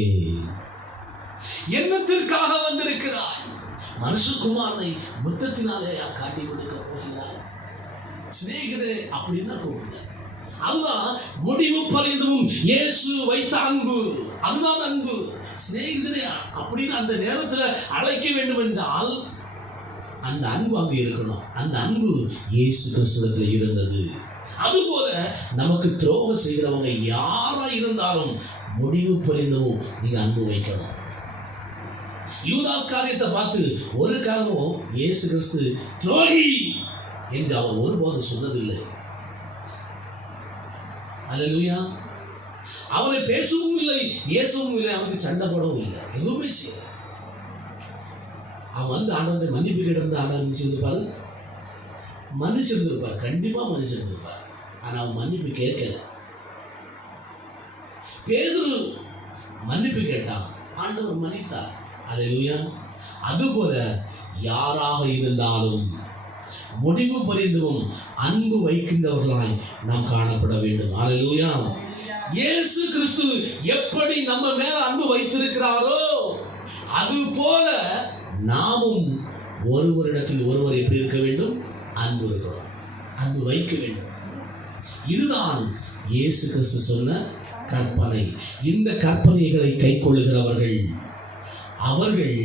என்னத்திற்காக வந்திருக்கிறாய்? மனுஷகுமாரனை முத்தத்தினாலே காட்டி கொடுக்க போகிறாய். சிநேகிதனே அப்படின்னு தான் கூப்பிட்டார். அதுதான் முடிவு பரியந்தமும் இயேசு வைத்த அன்பு. அதுதான் அன்பு. சிநேகிதனை அப்படின்னு அந்த நேரத்தில் அழைக்க வேண்டும் என்றால் அந்த அன்பு அங்கு இருக்கணும். அந்த அன்பு இயேசு கிறிஸ்துவிடத்தில் இருந்தது. அதுபோல நமக்கு துரோகம் செய்கிறவங்க யாரா இருந்தாலும் முடிவு பரியந்தமும் நீங்க அன்பு வைக்கணும். யூதாஸ் காரியத்தை பார்த்து ஒரு காலமும் இயேசு கிறிஸ்து துரோகி என்று அவர் ஒருபோது சொன்னதில்லை. அல்லேலூயா. அவனை பேசவும் இல்லை, ஏசவும் இல்லை, அவனுக்கு சண்டை போடவும் இல்லை, எதுவுமே செய்யல. அவன் வந்து ஆண்டவரை மன்னிப்பு கேட்டிருந்த ஆண்டவர் மன்னிச்சிருப்பாரு, மன்னிச்சிருந்திருப்பார், கண்டிப்பா மன்னிச்சிருந்திருப்பார். ஆனா அவன் மன்னிப்பு கேட்கல. பேதுரு மன்னிப்பு கேட்டான், ஆண்டவர் மன்னித்தார். அல்லேலூயா. அதுபோல யாராக இருந்தாலும் முடிவு பரிந்தும் அன்பு வைக்கின்றவர்களாய் நாம் காணப்பட வேண்டும். அல்லேலூயா. இயேசு கிறிஸ்து எப்படி நம்ம மேல அன்பு வைத்திருக்கிறாரோ அது போல நாமும் ஒருவரிடத்தில் ஒருவர் எப்படி இருக்க வேண்டும்? அன்பு இருக்கணும், அன்பு வைக்க வேண்டும். இதுதான் இயேசு கிறிஸ்து சொன்ன கற்பனை. இந்த கற்பனைகளை கைக்கொள்ளுகிறவர்கள் அவர்கள்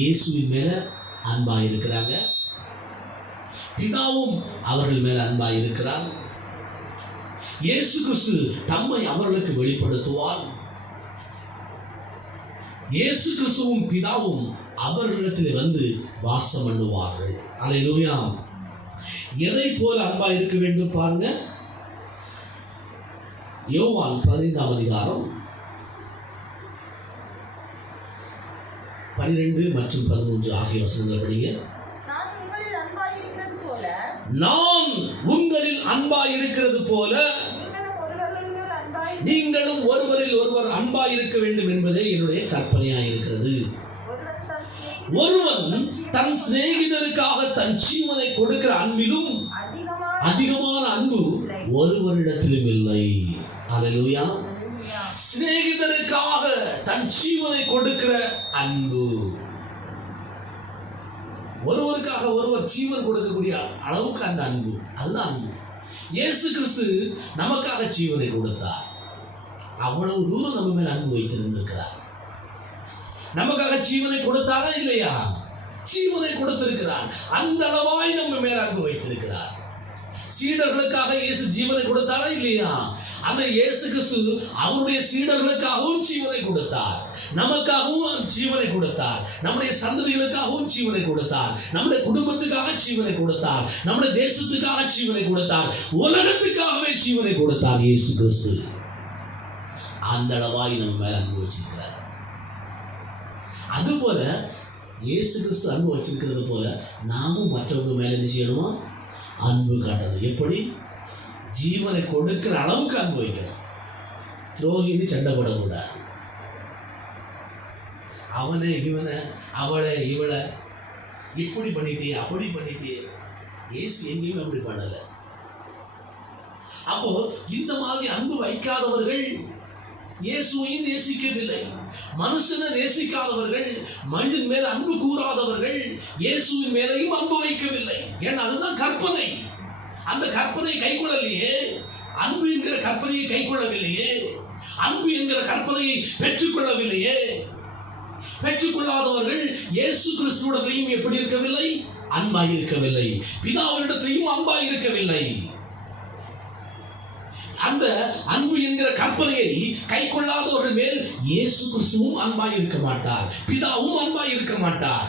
இயேசுவின் மேல அன்பாயிருக்கிறாங்க, பிதாவும் அவர்கள் மேல அன்பாயிருக்கிறார். இயேசு கிறிஸ்து தம்மை அவர்களுக்கு வெளிப்படுத்துவார். இயேசு கிறிஸ்துவும் பிதாவும் அவர்களிடத்தில் வந்து வாசம் பண்ணுவார்கள். அல்லேலூயா. எதை போல அன்பா இருக்க வேண்டும் பாருங்க. யோவான் 15ஆம் அதிகாரம் 12 மற்றும் 13 ஆகிய வசனங்கள் படிங்க. நான் உங்களில் அன்பாய் இருக்கிறது போல நீங்களும் ஒருவரில் ஒருவர் அன்பாய் இருக்க வேண்டும் என்பதே என்னுடைய கற்பனையாய் இருக்கிறது. ஒருவன் தன் சிநேகிதருக்காக தன் ஜீவனை கொடுக்கிற அன்பிலும் அதிகமான அன்பு ஒருவரிடத்திலும் இல்லை. அல்லேலூயா. சிநேகிதருக்காக தன் ஜீவனை கொடுக்கிற அன்பு, ஒருவருக்காக ஒருவர் ஜீவன் கொடுக்கக்கூடிய அளவுக்கு அந்த அன்பு, அதுதான் அன்பு. இயேசு கிறிஸ்து நமக்காக ஜீவனை கொடுத்தார். அவ்வளவு தூரம் நம்ம மேல் அன்பு வைத்திருந்திருக்கிறார். நமக்காக ஜீவனை கொடுத்தாரா இல்லையா? ஜீவனை கொடுத்திருக்கிறார். அந்த அளவாய் நம்ம மேல் அன்பு வைத்திருக்கிறார். சீடர்களுக்காக இயேசு ஜீவனை கொடுத்தாரா இல்லையா? அந்த இயேசு கிறிஸ்து அவருடைய சீடர்களுக்காகவும் ஜீவனை கொடுத்தார், நமக்காகவும் ஜீவனை கொடுத்தார், நம்முடைய சந்ததிகளுக்காகவும் ஜீவனை கொடுத்தார், நம்முடைய குடும்பத்துக்காக ஜீவனை கொடுத்தார், நம்முடைய தேசத்துக்காக ஜீவனை கொடுத்தார், உலகத்துக்காகவே ஜீவனை கொடுத்தார் இயேசு கிறிஸ்து. அந்த அளவாய் நம்ம மேல அன்பு வச்சிருக்கிறார். அதுபோல இயேசு கிறிஸ்து அன்பு வச்சிருக்கிறது போல நாமும் மற்றவங்க மேல என்ன செய்யணுமா? அன்பு காட்டணும். எப்படி? ஜீவனை கொடுக்கிற அளவுக்கு அன்பு வைக்கணும். துரோகின்னு சண்டை போடக்கூடாது. அவனை இவனை அவளை இவளை இப்படி பண்ணிட்டே அப்படி பண்ணிட்டே இயேசு எங்கேயுமே அப்படி பண்ணல. அப்போ இந்த மாதிரி அன்பு வைக்காதவர்கள் இயேசுவையும் நேசிக்கவில்லை. மனுஷனை நேசிக்காதவர்கள், மனிதன் மேல அன்பு கூறாதவர்கள் இயேசுவின் மேலையும் அன்பு வைக்கவில்லை. ஏன்னா அதுதான் கற்பனை. அந்த கற்பனை கைக்கொள்ளலையே, அன்பு என்கிற கற்பனையை கைக்கொள்ளவில்லையே, அன்பு என்கிற கற்பனையை பெற்றுக்கொள்ளவில்லையே. பெற்றுக்கொள்ளாதவர்கள் இயேசு கிறிஸ்துவிடத்திலையும் எப்படி இருக்கவில்லை? அன்பாய் இருக்கவில்லை. பிதாவினிடத்திலையும் அன்பாய் இருக்கவில்லை. அந்த அன்பு என்கிற கற்பனையை கை கொள்ளாதவர்கள் மேல் இயேசு கிறிஸ்துவும் அன்பாய் இருக்க மாட்டார், பிதாவும் அன்பாய் இருக்க மாட்டார்.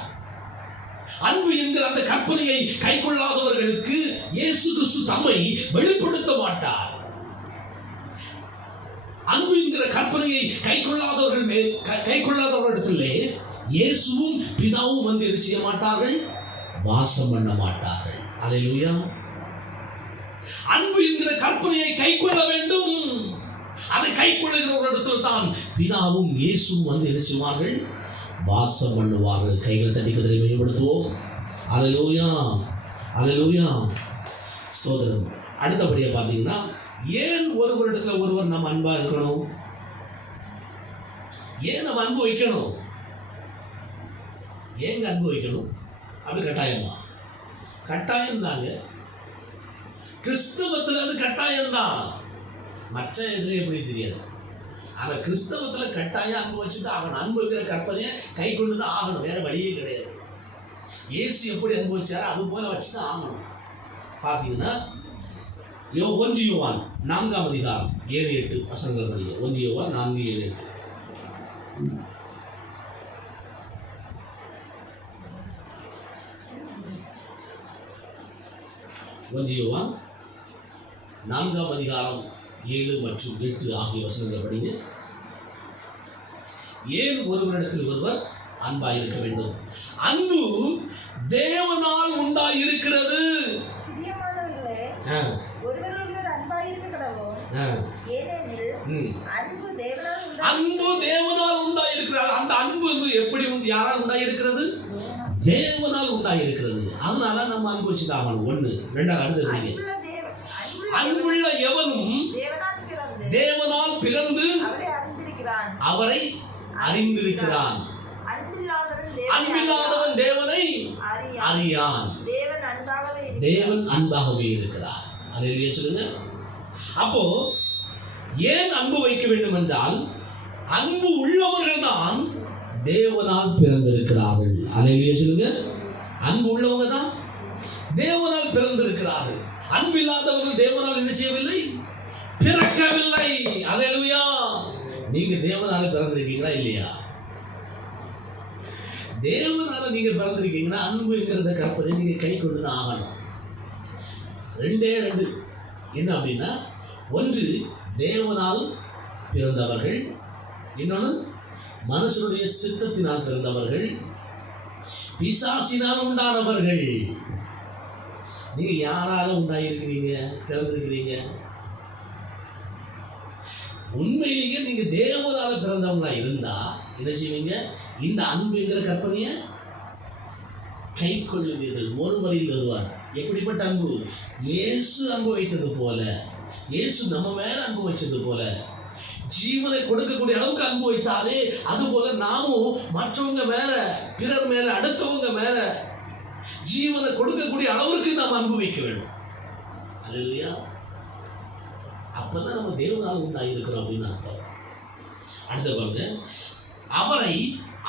அன்பு என்கிற அந்த கற்பனையை கை கொள்ளாதவர்களுக்கு இயேசு கிறிஸ்து தம்மை வெளிப்படுத்த மாட்டார். அன்பு என்கிற கற்பனையை கை கொள்ளாதவர்களிடத்திலே இயேசுவும் பிதாவும் வந்து என்ன செய்ய மாட்டார்கள்? வாசம் பண்ண மாட்டார்கள். அல்லேலூயா. அன்பு என்கிற கற்பனையை கை கொள்ள வேண்டும். அதை கை கொள்ளுகிறவர்களிடத்தில் தான் பிதாவும் இயேசுவும் வந்து என்ன செய்வார்கள்? வாசம் பண்ணுவார்கள். கைகளை தட்டி கதறி மேம்படுத்துவோம். அல்லேலூயா, அல்லேலூயா, ஸ்தோத்திரம். அடுத்தபடியாக பார்த்தீங்கன்னா, ஏன் ஒருவரிடத்தில் ஒருவர் நம்ம அன்பா இருக்கணும்? ஏன் நம்ம அன்பு வைக்கணும்? ஏங்க அன்பு வைக்கணும்? அப்படி கட்டாயமா? கட்டாயம் தாங்க. கிறிஸ்தவத்தில் அது கட்டாயம்தான், மற்ற எதுலையும் எப்படி தெரியாது. ஆனால் கிறிஸ்தவத்தில் கட்டாயம் அன்பு வச்சுதான் ஆகணும். அன்புங்கிற கற்பனையை கை கொண்டு தான் ஆகணும், வேற வழியே கிடையாது. இயேசு எப்படி அனுபவிச்சாரோ அது போல வச்சு தான் ஆகணும். பார்த்தீங்கன்னா 1 யோவான் 4ஆம் அதிகாரம் 7-8 வசனங்கள் படிங்க. 1 யோவான் 4:7-8. 1 யோவான் 4ஆம் அதிகாரம் 7 மற்றும் 8 ஆகிய வசனங்கள் படிங்க. ஏன் ஒருவரிடத்தில் ஒருவர் அன்பாயிருக்க வேண்டும்? அன்பு தேவனால் உண்டாயிருக்கிறது. அன்பு தேவனால் உண்டாயிருக்கிறது. அந்த அன்பு எப்படி யாரால் உண்டாயிருக்கிறது? தேவனால் உண்டாயிருக்கிறது. அதனால நம்ம அன்பு வச்சுதான் ஒண்ணு. ரெண்டாவது அடுத்து அன்புள்ள எவனும் தேவனால் பிறந்து அவரை அறிந்திருக்கிறான். அன்பில்லாதவன் தேவனை அறியான். தேவன் அன்பாகவே இருக்கிறார். அல்லேலூயா சொல்லுங்க. அப்போ ஏன் அன்பு வைக்க வேண்டும் என்றால், அன்பு உள்ளவர்கள் தான் தேவனால் பிறந்திருக்கிறார்கள். அல்லேலூயா சொல்லுங்க. அன்பு உள்ளவங்க தான் தேவனால் பிறந்திருக்கிறார்கள். அன்பில்லாதவர்கள் தேவனால் என்ன செய்யவில்லை? பிறக்கவில்லை. அல்லேலூயா. நீங்க தேவனால பிறந்திருக்கீங்களா இல்லையா? தேவனால நீங்க பிறந்திருக்கீங்கன்னா அன்புங்கிறத கற்பனை நீங்க கை கொண்டு தான் ஆகணும். 2 என்ன அப்படின்னா, ஒன்று தேவனால் பிறந்தவர்கள், இன்னொன்று மனுஷனுடைய சித்தத்தினால் பிறந்தவர்கள், பிசாசினால் உண்டானவர்கள். நீங்க யாரால உண்டாயிருக்கிறீங்க, பிறந்திருக்கிறீங்க? உண்மையிலேயே நீங்க தேவனால பிறந்தவங்களா இருந்தா என்ன செய்வீங்க? இந்த அன்புங்கிற கற்பனையை கை கொள்ளுவீர்கள். ஒருவரில் வருவார். எப்படிப்பட்ட அன்பு? இயேசு அன்பு வைத்தது போல, இயேசு நம்ம மேல அன்பு வச்சது போல, ஜீவனை கொடுக்கக்கூடிய அளவுக்கு அன்பு வைத்தாரே, அது போல நாமும் மற்றவங்க மேல, பிறர் மேல, அடுத்தவங்க மேல ஜீவனை கொடுக்கக்கூடிய அளவுக்கு நாம் அன்பு வைக்க வேண்டும். அல்லேலூயா. அப்பதான் நம்ம தேவனால் உண்டாயிருக்கிறோம் அப்படின்னு அர்த்தம். அடுத்த பாருங்க, அவரை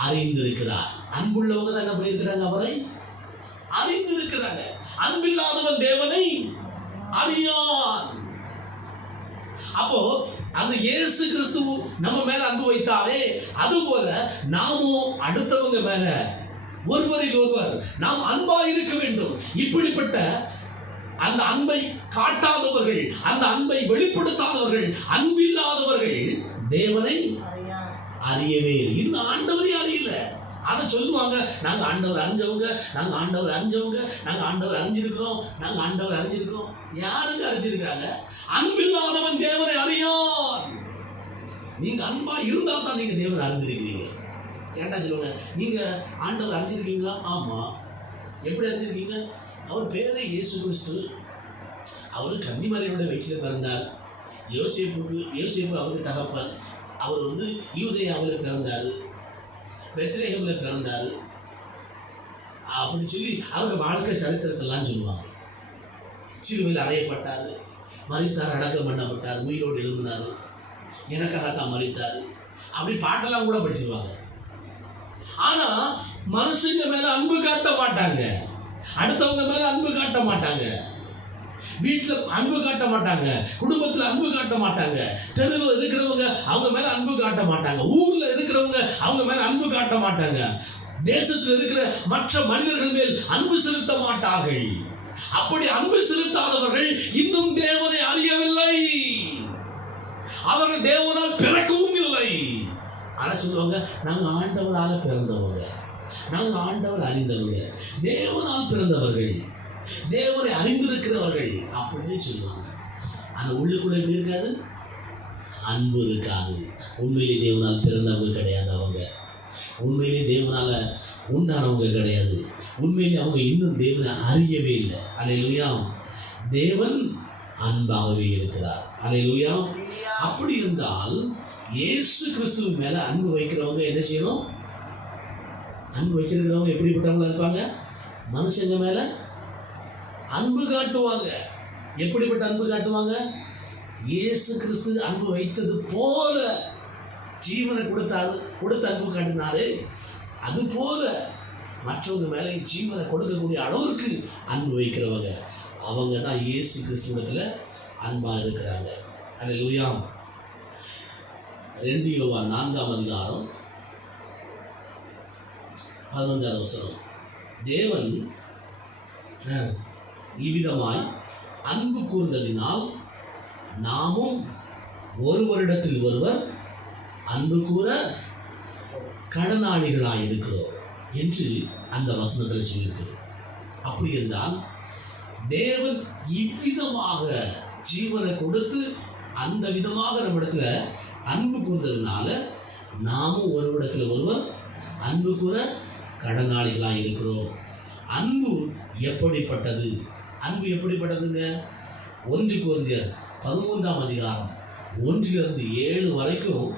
அறிந்திருக்கிறார். அன்புள்ளவங்க தான் என்ன பண்ணியிருக்கிறாங்க? அவரை அறிந்திருக்கிறாங்க. அன்பில்லாதவன் தேவனை அறியான். அப்போ அந்த இயேசு கிறிஸ்து நம்ம மேல அன்பு வைத்தாலே, அதுபோல நாமும் அடுத்தவங்க மேல ஒருவரில் ஒருவர் நாம் அன்பா இருக்க வேண்டும். இப்படிப்பட்ட அந்த அன்பை காட்டாதவர்கள், அந்த அன்பை வெளிப்படுத்தாதவர்கள், அன்பில்லாதவர்கள் தேவனை அறியவே இல்லை. இந்த ஆண்டவரை அறியல. அதை சொல்லுவாங்க, நாங்க ஆண்டவர் அறிஞ்சவங்க, நாங்க ஆண்டவர் அறிஞ்சவங்க, நாங்க ஆண்டவர் அறிஞ்சிருக்கிறோம், நாங்க ஆண்டவர் அறிஞ்சிருக்கிறோம். யாருங்க அறிஞ்சிருக்காங்க? அன்பில்லாதவன் தேவனை அறியான். நீங்க அன்பா இருந்தா தான் நீங்க தேவனை அறிஞ்சிருக்கிறீங்க. கேட்டா சொல்லுவாங்க, நீங்க ஆண்டவர் அறிஞ்சிருக்கீங்களா? ஆமா. எப்படி அறிஞ்சிருக்கீங்க? அவர் பேரே இயேசு கிறிஸ்து. அவரு கன்னிமரியோட வயிற்றில் பிறந்தார். யோசேப்பு அவருக்கு தகப்பன். அவர் யூதேயாவில் பிறந்தார், பெத்லெகேமில் பிறந்தார். அப்படி சொல்லி அவருடைய வாழ்க்கை சரித்திரத்தெல்லாம் சொல்லுவாங்க. சிலுவையில் அறையப்பட்டார், மரித்தார், அடக்கம் பண்ணப்பட்டார், உயிரோடு எழுதினார், எனக்காகத்தான் மரித்தார். அப்படி பாட்டெல்லாம் கூட படிச்சிருவாங்க. ஆனா மனுஷங்க மேல அன்பு காட்ட மாட்டாங்க, அடுத்தவங்க மேல அன்பு காட்ட மாட்டாங்க, வீட்டுல அன்பு காட்ட மாட்டாங்க, குடும்பத்துல அன்பு காட்ட மாட்டாங்க, தெருவில் இருக்கிறவங்க அவங்க மேல அன்பு காட்ட மாட்டாங்க, ஊர்ல இருக்கிறவங்க அவங்க மேல அன்பு காட்ட மாட்டாங்க, தேசத்தில் இருக்கிற மற்ற மனிதர்கள் மேல் அன்பு செலுத்த மாட்டார்கள். அப்படி அன்பு செலுத்தாதவர்கள் இன்னும் தேவனை அறியவில்லை. அவர்கள் தேவனால் பிறக்கவும் இல்லை. ஆனா சொல்லுவாங்க, நாங்க ஆண்டவரால பிறந்தவங்க, நாங்க ஆண்டவர் அறிந்தவங்க, தேவனால் பிறந்தவர்கள், தேவனை அறிந்திருக்கிறவர்கள் அப்படின்னு சொல்லுவாங்க. ஆனா உள்ளுக்குள்ள எப்படி இருக்காது? அன்பு இருக்காது. உண்மையிலே தேவனால் பிறந்தவங்க கிடையாது. அவங்க உண்மையிலே தேவனால உண்டானவங்க கிடையாது. உண்மையிலே அவங்க இன்னும் தேவனை அறியவே இல்லை. அல்லேலூயா. தேவன் அன்பாகவே இருக்கிறார். அல்லேலூயா. அப்படி இருந்தால் இயேசு கிறிஸ்துவின் மேல அன்பு வைக்கிறவங்க என்ன செய்யணும்? அன்பு வச்சிருக்கிறவங்க எப்படிப்பட்டவங்களா இருப்பாங்க? மனுஷங்க மேல அன்பு காட்டுவாங்க. எப்படிப்பட்ட அன்பு காட்டுவாங்க? இயேசு கிறிஸ்து அன்பு வைத்தது போல ஜீவனை கொடுத்த அன்பு காட்டினாரு. அது போல மற்றவங்க மேலே ஜீவனை கொடுக்கக்கூடிய அளவுக்கு அன்பு வைக்கிறவங்க, அவங்க தான் இயேசு கிறிஸ்துவிடத்தில் அன்பாக இருக்கிறாங்க. அல்லேலூயா. 2 யோவான் 4ஆம் அதிகாரம் 11ஆவது வசனம். தேவன் இவ்விதமாய் அன்பு கூர்ந்ததினால் நாமும் ஒருவரிடத்தில் ஒருவர் அன்பு கூற கடனாளிகளாய் இருக்கிறோம் என்று அந்த வசனத்தில் சொல்லியிருக்கிறது. அப்படி இருந்தால் தேவன் இவ்விதமாக ஜீவனை கொடுத்து அந்த விதமாக நம்மிடத்துல அன்பு கூர்ந்ததுனால நாமும் ஒருவரிடத்தில் ஒருவர் அன்பு கூற கடனாளிகளாக இருக்கிறோம். அன்பு எப்படிப்பட்டது? அன்பு எப்படிப்பட்டதுங்க? 1 கொரிந்தியர் 13ஆம் அதிகாரம் 1-7 வரைக்கும்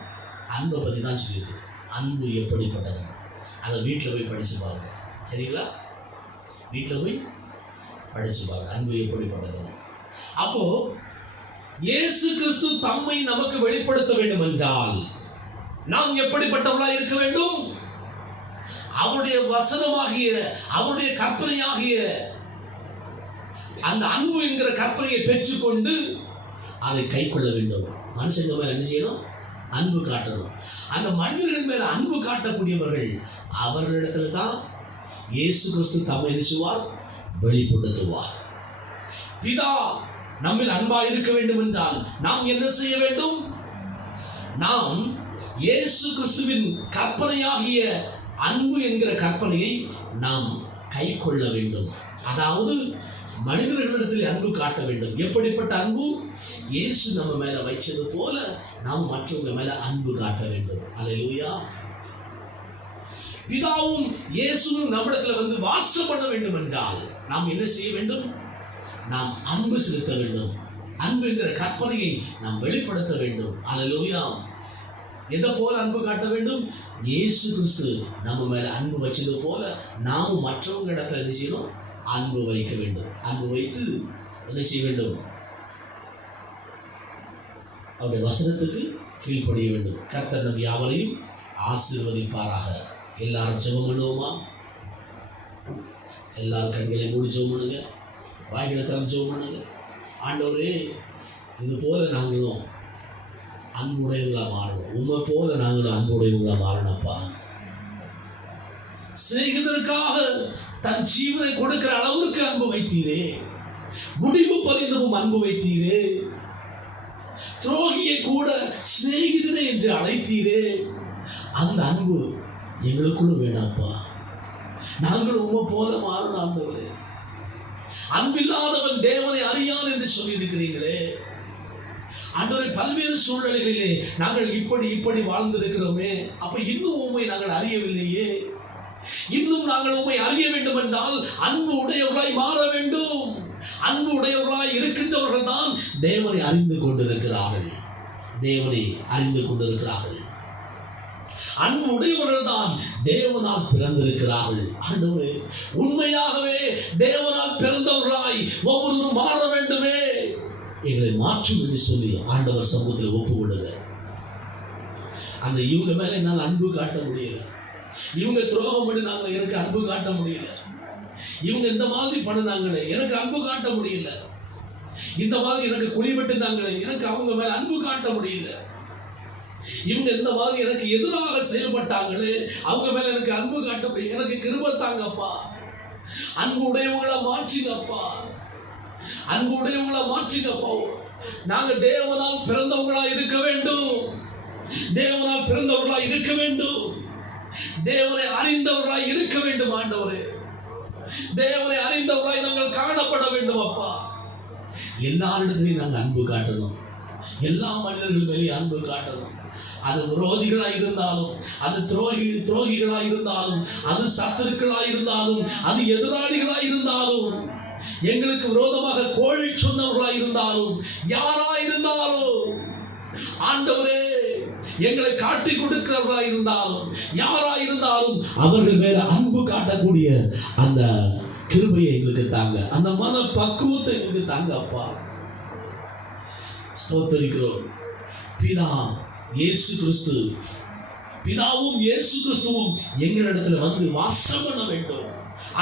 அன்பை பற்றி தான் சொல்லியிருக்குது. அன்பு எப்படிப்பட்டது அதை வீட்டில் போய் படித்து பாருங்க. சரிங்களா? வீட்டில் போய் படித்து பாருங்க அன்பு எப்படிப்பட்டது. அப்போ இயேசு கிறிஸ்து தம்மை நமக்கு வெளிப்படுத்த வேண்டும் என்றால் நாம் எப்படிப்பட்டவர்களாக இருக்க வேண்டும்? அவருடைய வசனமாகிய அவருடைய கற்பனையாகிய அந்த அன்பு என்கிற கற்பனையை பெற்றுக்கொண்டு அதை கை கொள்ள வேண்டும். மனுஷங்க மேல என்ன செய்யணும்? அன்பு காட்டணும். அந்த மனிதர்கள் மேல அன்பு காட்டக்கூடியவர்கள் அவர்களிடத்துல தான் இயேசு கிறிஸ்து தம்மை என்ன செய்வார்? வெளிப்படுத்துவார். பிதா நம்மில் அன்பாக இருக்க வேண்டும் என்றால் நாம் என்ன செய்ய வேண்டும்? நாம் இயேசு கிறிஸ்துவின் கற்பனையாகிய அன்பு என்கிற கற்பனையை நாம் கை கொள்ள வேண்டும். அதாவது மனிதர்களிடத்தில் அன்பு காட்ட வேண்டும். எப்படிப்பட்ட அன்பு? இயேசு நம்ம மேல வைச்சது போல நாம் மற்றவங்க மேல அன்பு காட்ட வேண்டும். அல்லேலூயா. பிதாவும் இயேசுவும் நம்மிடத்துல வந்து வாசம் பண்ண வேண்டும் என்றால் நாம் என்ன செய்ய வேண்டும்? நாம் அன்பு செலுத்த வேண்டும். அன்பு என்கிற கற்பனையை நாம் வெளிப்படுத்த வேண்டும். அல்லேலூயா. எதை போல அன்பு காட்ட வேண்டும்? இயேசு கிறிஸ்து நம்ம மேல அன்பு வச்சது போல நாமும் மற்றவங்க இடத்துல என்ன செய்யணும்? அன்பு வைக்க வேண்டும். அன்பு வைத்து என்ன செய்ய வேண்டும்? அவருடைய வசனத்துக்கு கீழ்ப்படிய வேண்டும். கர்த்தர் நம் யாவரையும் ஆசீர்வதிப்பாராக. எல்லாரும் ஜெபம் பண்ணுவோமா? எல்லாரும் கண்களை மூடி ஜெபம் பண்ணுங்க. வாய்களை திறந்து ஜெபம் பண்ணுங்க. ஆண்டவரே, இது போல நாங்களும் அன்புடையவங்களா மாறணும். உண்மை போல நாங்களும் அன்புடையவங்களா மாறணும்ப்பா. சிநேகிதருக்காக தன் ஜீவனை கொடுக்கிற அளவுக்கு அன்பு வைத்தீரே. முடிவு பரிந்தமும் அன்பு வைத்தீரே. துரோகியை கூட சிநேகிதனே என்று அழைத்தீரே. அந்த அன்பு எங்களுக்குள்ள வேணாப்பா. நாங்கள் உண்மை போல மாறணும் ஆண்டவரே. அன்பில்லாதவன் தேவனை அறியான் என்று சொல்லி இருக்கிறீங்களே ஆண்டவரே. பல்வேறு சூழ்நிலைகளிலே நாங்கள் இப்படி வாழ்ந்திருக்கிறோமே. அப்ப இன்னும் உண்மை நாங்கள் அறியவில்லையே. இன்னும் நாங்கள் உண்மை அறிய வேண்டும் என்றால் அன்பு உடையவர்களாய் மாற வேண்டும். அன்பு உடையவர்களாய் இருக்கின்றவர்கள் தான் தேவனை அறிந்து கொண்டிருக்கிறார்கள். தேவனை அறிந்து கொண்டிருக்கிறார்கள். அன்பு உடையவர்கள் தான் தேவனால் பிறந்திருக்கிறார்கள். ஆண்டவரே, உண்மையாகவே தேவனால் பிறந்தவர்களாய் ஒவ்வொருவரும் மாற வேண்டுமே. எங்களை மாற்றும் என்று சொல்லி ஆண்டவர் சமூகத்தில் ஒப்பு கொடுங்க. அந்த இவங்க மேல என்னால் அன்பு காட்ட முடியல. இவங்க துரோகம் பண்ணினாங்க, எனக்கு அன்பு காட்ட முடியல. இவங்க இந்த மாதிரி பண்ணினாங்களே, எனக்கு அன்பு காட்ட முடியல. இந்த மாதிரி எனக்கு குடிபட்டுனாங்களே, எனக்கு அவங்க மேல அன்பு காட்ட முடியல. இவங்க இந்த மாதிரி எனக்கு எதிராக செயல்பட்டாங்களே, அவங்க மேல எனக்கு அன்பு காட்ட முடியல. எனக்கு கிருபை தாங்கப்பா. அன்பு உடையவங்களா மாற்றுங்கப்பா. அன்பு உடையவங்களா மாற்றுங்கப்பா. நாங்க தேவனால் பிறந்தவங்களா இருக்க வேண்டும். தேவனால் பிறந்தவர்களா இருக்க வேண்டும். தேவனை அறிந்தவர்களாய் இருக்க வேண்டும். ஆண்டவரே, தேவனை அறிந்தவர்களாய் நாங்கள் காணப்பட வேண்டும் அப்பா. எல்லாரிடத்திலையும் நாங்கள் அன்பு காட்டணும். எல்லா மனிதர்கள் மேலே அன்பு காட்டணும். அது விரோதிகளாய் இருந்தாலும், அது துரோகிகளாய் இருந்தாலும், அது சத்துருக்களாய் இருந்தாலும், அது எதிராளிகளாய் இருந்தாலும், எங்களுக்கு விரோதமாக கோள் சொன்னவர்களாய் இருந்தாலும், யாராய் இருந்தாலும், ஆண்டவரே, எங்களை காட்டி கொடுக்கிறவர்களாய் இருந்தாலும், யாராய் இருந்தாலும் அவர்கள் மேல அன்பு காட்டக்கூடிய அந்த கிருபையை எங்களுக்கு தாங்க. அந்த மன பக்குவத்தை எங்களுக்கு தாங்க அப்பா. ஸ்தோத்தரிக்கிறோம். பிதா இயேசு கிறிஸ்து, பிதாவும் இயேசு கிறிஸ்துவும் எங்களிடத்துல வந்து வாசம் பண்ண வேண்டும்.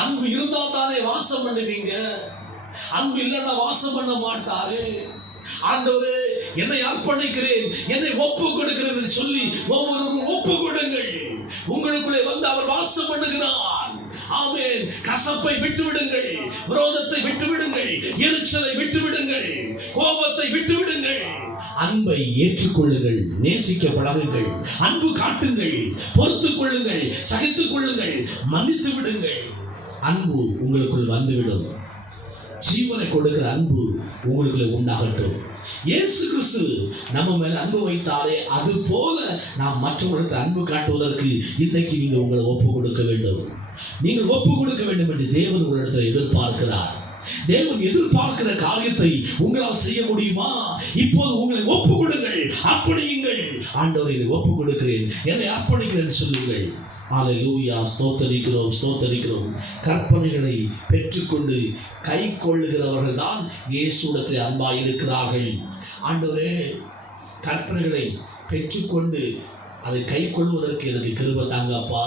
அன்பு இருந்தா தானே வாசம் பண்ணுவீங்க. அன்பு இல்லைன்னா வாசம் பண்ண மாட்டாரு. ஆண்டவரே, என்னை அர்ப்பணிக்கிறேன், என்னை ஒப்பு கொடுக்கிறேன் என்று சொல்லி ஒவ்வொருவரும் ஒப்பு கொடுங்கள். உங்களுக்குள்ளே வந்து அவர் வாசம் பண்ணுகிறார். ஆமென். கசப்பை விட்டுவிடுங்கள், விரோதத்தை விட்டுவிடுங்கள், எரிச்சலை விட்டுவிடுங்கள், கோபத்தை விட்டுவிடுங்கள். அன்பை ஏற்றுக்கொள்ளுங்கள், நேசிக்க பழகுங்கள், அன்பு காட்டுங்கள், பொறுத்துக் கொள்ளுங்கள், சகித்துக் கொள்ளுங்கள், மன்னித்து விடுங்கள். அன்பு உங்களுக்குள் வந்துவிடும். ஜீவனை கொடுக்கிற அன்பு உங்களுக்குள்ள உண்டாகட்டும். இயேசு கிறிஸ்து நம்ம மேல அன்பு வைத்தாரே, அது போல நாம் மற்றவர்களுக்கு அன்பு காட்டுவதற்கு இன்றைக்கு நீங்க உங்களை ஒப்பு கொடுக்க வேண்டும். நீங்கள் ஒப்பு கொடுக்க வேண்டும் என்று தேவன் உங்களிடத்தில் எதிர்பார்க்கிறார். தேவன் எதிர்பார்க்கிற காரியத்தை உங்களால் செய்ய முடியுமா? இப்போது உங்களை ஒப்பு கொடுங்கள், அர்ப்பணியுங்கள். ஆண்டவரை ஒப்பு கொடுக்கிறேன், என்னை அர்ப்பணிக்கிறேன் சொல்லுங்கள். அல்லேலூயா. ஸ்தோத்தரிக்கிறோம், ஸ்தோத்தரிக்கிறோம். கற்பனைகளை பெற்றுக்கொண்டு கை கொள்ளுகிறவர்கள் தான் இயேசுவிடத்தில் அன்பாய் இருக்கிறார்கள். ஆண்டவரே, கற்பனைகளை பெற்றுக்கொண்டு அதை கை கொள்வதற்கு எனக்கு கிருபை தாங்கப்பா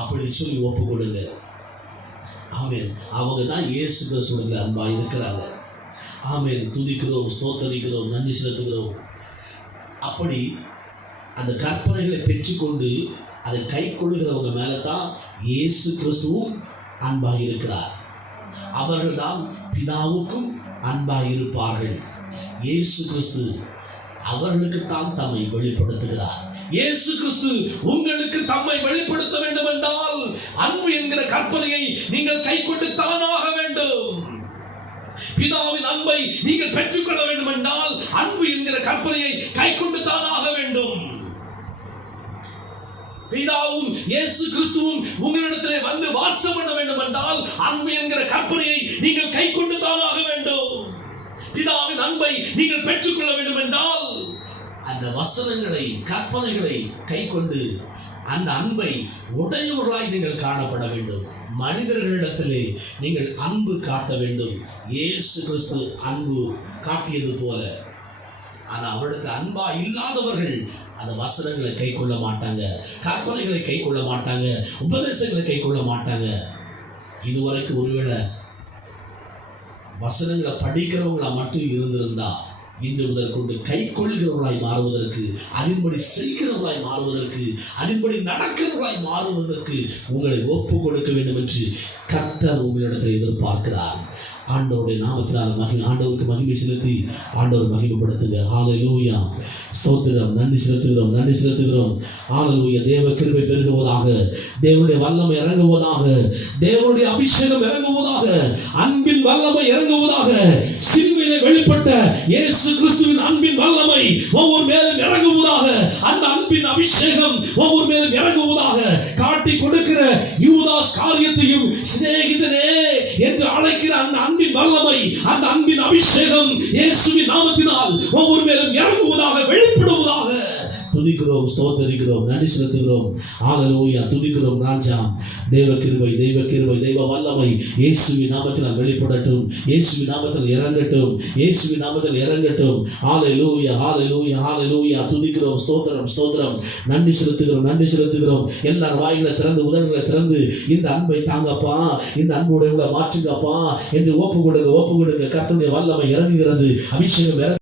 அப்படி சொல்லி ஒப்பு கொடுங்க. ஆமென். அவங்க தான் இயேசு கிறிஸ்துவிடத்தில் அன்பாய் இருக்கிறாங்க. ஆமென். துதிக்கிறோம், ஸ்தோத்தரிக்கிறோம், நன்றி செலுத்துகிறோம். அப்படி அந்த கற்பனைகளை பெற்றுக்கொண்டு அதை கை கொள்ளுகிறவங்க மேலே தான் இயேசு கிறிஸ்துவும் அன்பாக இருக்கிறார். அவர்கள் தான் பிதாவுக்கும் அன்பாக இருப்பார்கள். இயேசு கிறிஸ்து அவர்களுக்குத்தான் தம்மை வெளிப்படுத்துகிறார். இயேசு கிறிஸ்து உங்களுக்கு தம்மை வெளிப்படுத்த வேண்டும் என்றால் அன்பு என்கிற கற்பனையை நீங்கள் கை கொண்டு தானாக வேண்டும். பிதாவின் அன்பை நீங்கள் பெற்றுக்கொள்ள வேண்டும் என்றால் அன்பு என்கிற கற்பனையை கை கொண்டு தானாக வேண்டும். பிதாவும் இயேசு கிறிஸ்துவும் உங்களிடத்திலே வந்து வாசம் பண்ண வேண்டும் என்றால் அன்பு என்கிற கற்பனையை நீங்கள் கை கொண்டு தானாக வேண்டும். பிதாவின் அன்பை நீங்கள் பெற்றுக்கொள்ள வேண்டும் என்றால் அந்த வசனங்களை, கற்பனைகளை கை கொண்டு அந்த அன்பை உடையவர்களாய் நீங்கள் காணப்பட வேண்டும். மனிதர்களிடத்திலே நீங்கள் அன்பு காட்ட வேண்டும், இயேசு கிறிஸ்து அன்பு காட்டியது போல. ஆனால் அவரிடத்தில் அன்பா இல்லாதவர்கள் அந்த வசனங்களை கை கொள்ள மாட்டாங்க, கற்பனைகளை கை கொள்ள மாட்டாங்க, உபதேசங்களை கை கொள்ள மாட்டாங்க. இதுவரைக்கும் ஒருவேளை வசனங்களை படிக்கிறவங்களா மட்டும் இருந்திருந்தா இன்று முதல் கொண்டு கை கொள்கிறவர்களாய் மாறுவதற்கு, அதன்படி செய்கிறவர்களாய் மாறுவதற்கு, அதன்படி நடக்கிறவர்களாய் மாறுவதற்கு உங்களை ஒப்பு கொடுக்க வேண்டும் என்று கர்த்தர் உங்களிடத்தில் எதிர்பார்க்கிறார். ஆண்டவருடைய நாமத்தினால் ஆண்டவருக்கு மகிமை செலுத்தி ஆண்டவர் மகிமைப்படுத்துங்க. ஹல்லேலூயா. ஸ்தோத்திரம். நன்றி செலுத்துகிறோம், நன்றி செலுத்துகிறோம். ஹல்லேலூயா. தேவ கிருபை பெருகுவதாக, தேவனுடைய வல்லமை இறங்குவதாக, தேவனுடைய அபிஷேகம் இறங்குவதாக, அன்பின் வல்லமை இறங்குவதாக. சிலுவையிலே வெளிப்பட்ட இயேசு கிறிஸ்துவின் அன்பின் வல்லமை ஒவ்வொரு மேலும் இறங்குவதாக. அந்த அன்பின் அபிஷேகம் ஒவ்வொரு மேலும் இறங்குவதாக. காட்டி கொடுக்கிற யூதாஸ் காரியத்தையும் சிநேகிதனே என்று அழைக்கிற அந்த அன்பின் வல்லமை, அந்த அன்பின் அபிஷேகம் இயேசுவின் நாமத்தினால் ஒவ்வொரு மேலும் இறங்குவதாக, வெளிப்படுவதாக. துதிக்கிறோம், ஸ்தோத்தரிக்கிறோம், நன்றி செலுத்துகிறோம். ஹல்லேலூயா. துதிக்கிறோம் ராஜா. தேவ கிருபை, தெய்வ கிருபை, தெய்வ வல்லமை இயேசுவின் நாமத்தினால் வெளிப்படட்டும், இயேசுவின் நாமத்தில் இறங்கட்டும், இயேசுவின் நாமத்தில் இறங்கட்டும். ஹல்லேலூயா, ஹல்லேலூயா, ஹல்லேலூயா. துதிக்கிறோம், ஸ்தோத்திரம், ஸ்தோத்திரம், நன்றி செலுத்துகிறோம், நன்றி செலுத்துகிறோம். எல்லார் வாய்களை திறந்து, உதடுகளை திறந்து இந்த அன்பை தாங்கப்பா, இந்த அன்புடைய மாற்றுங்கப்பா என்று ஒப்பு கொடுங்க, ஒப்பு கொடுங்க. கர்த்தருடைய வல்லமை இறங்குகிறது, அபிஷேகம்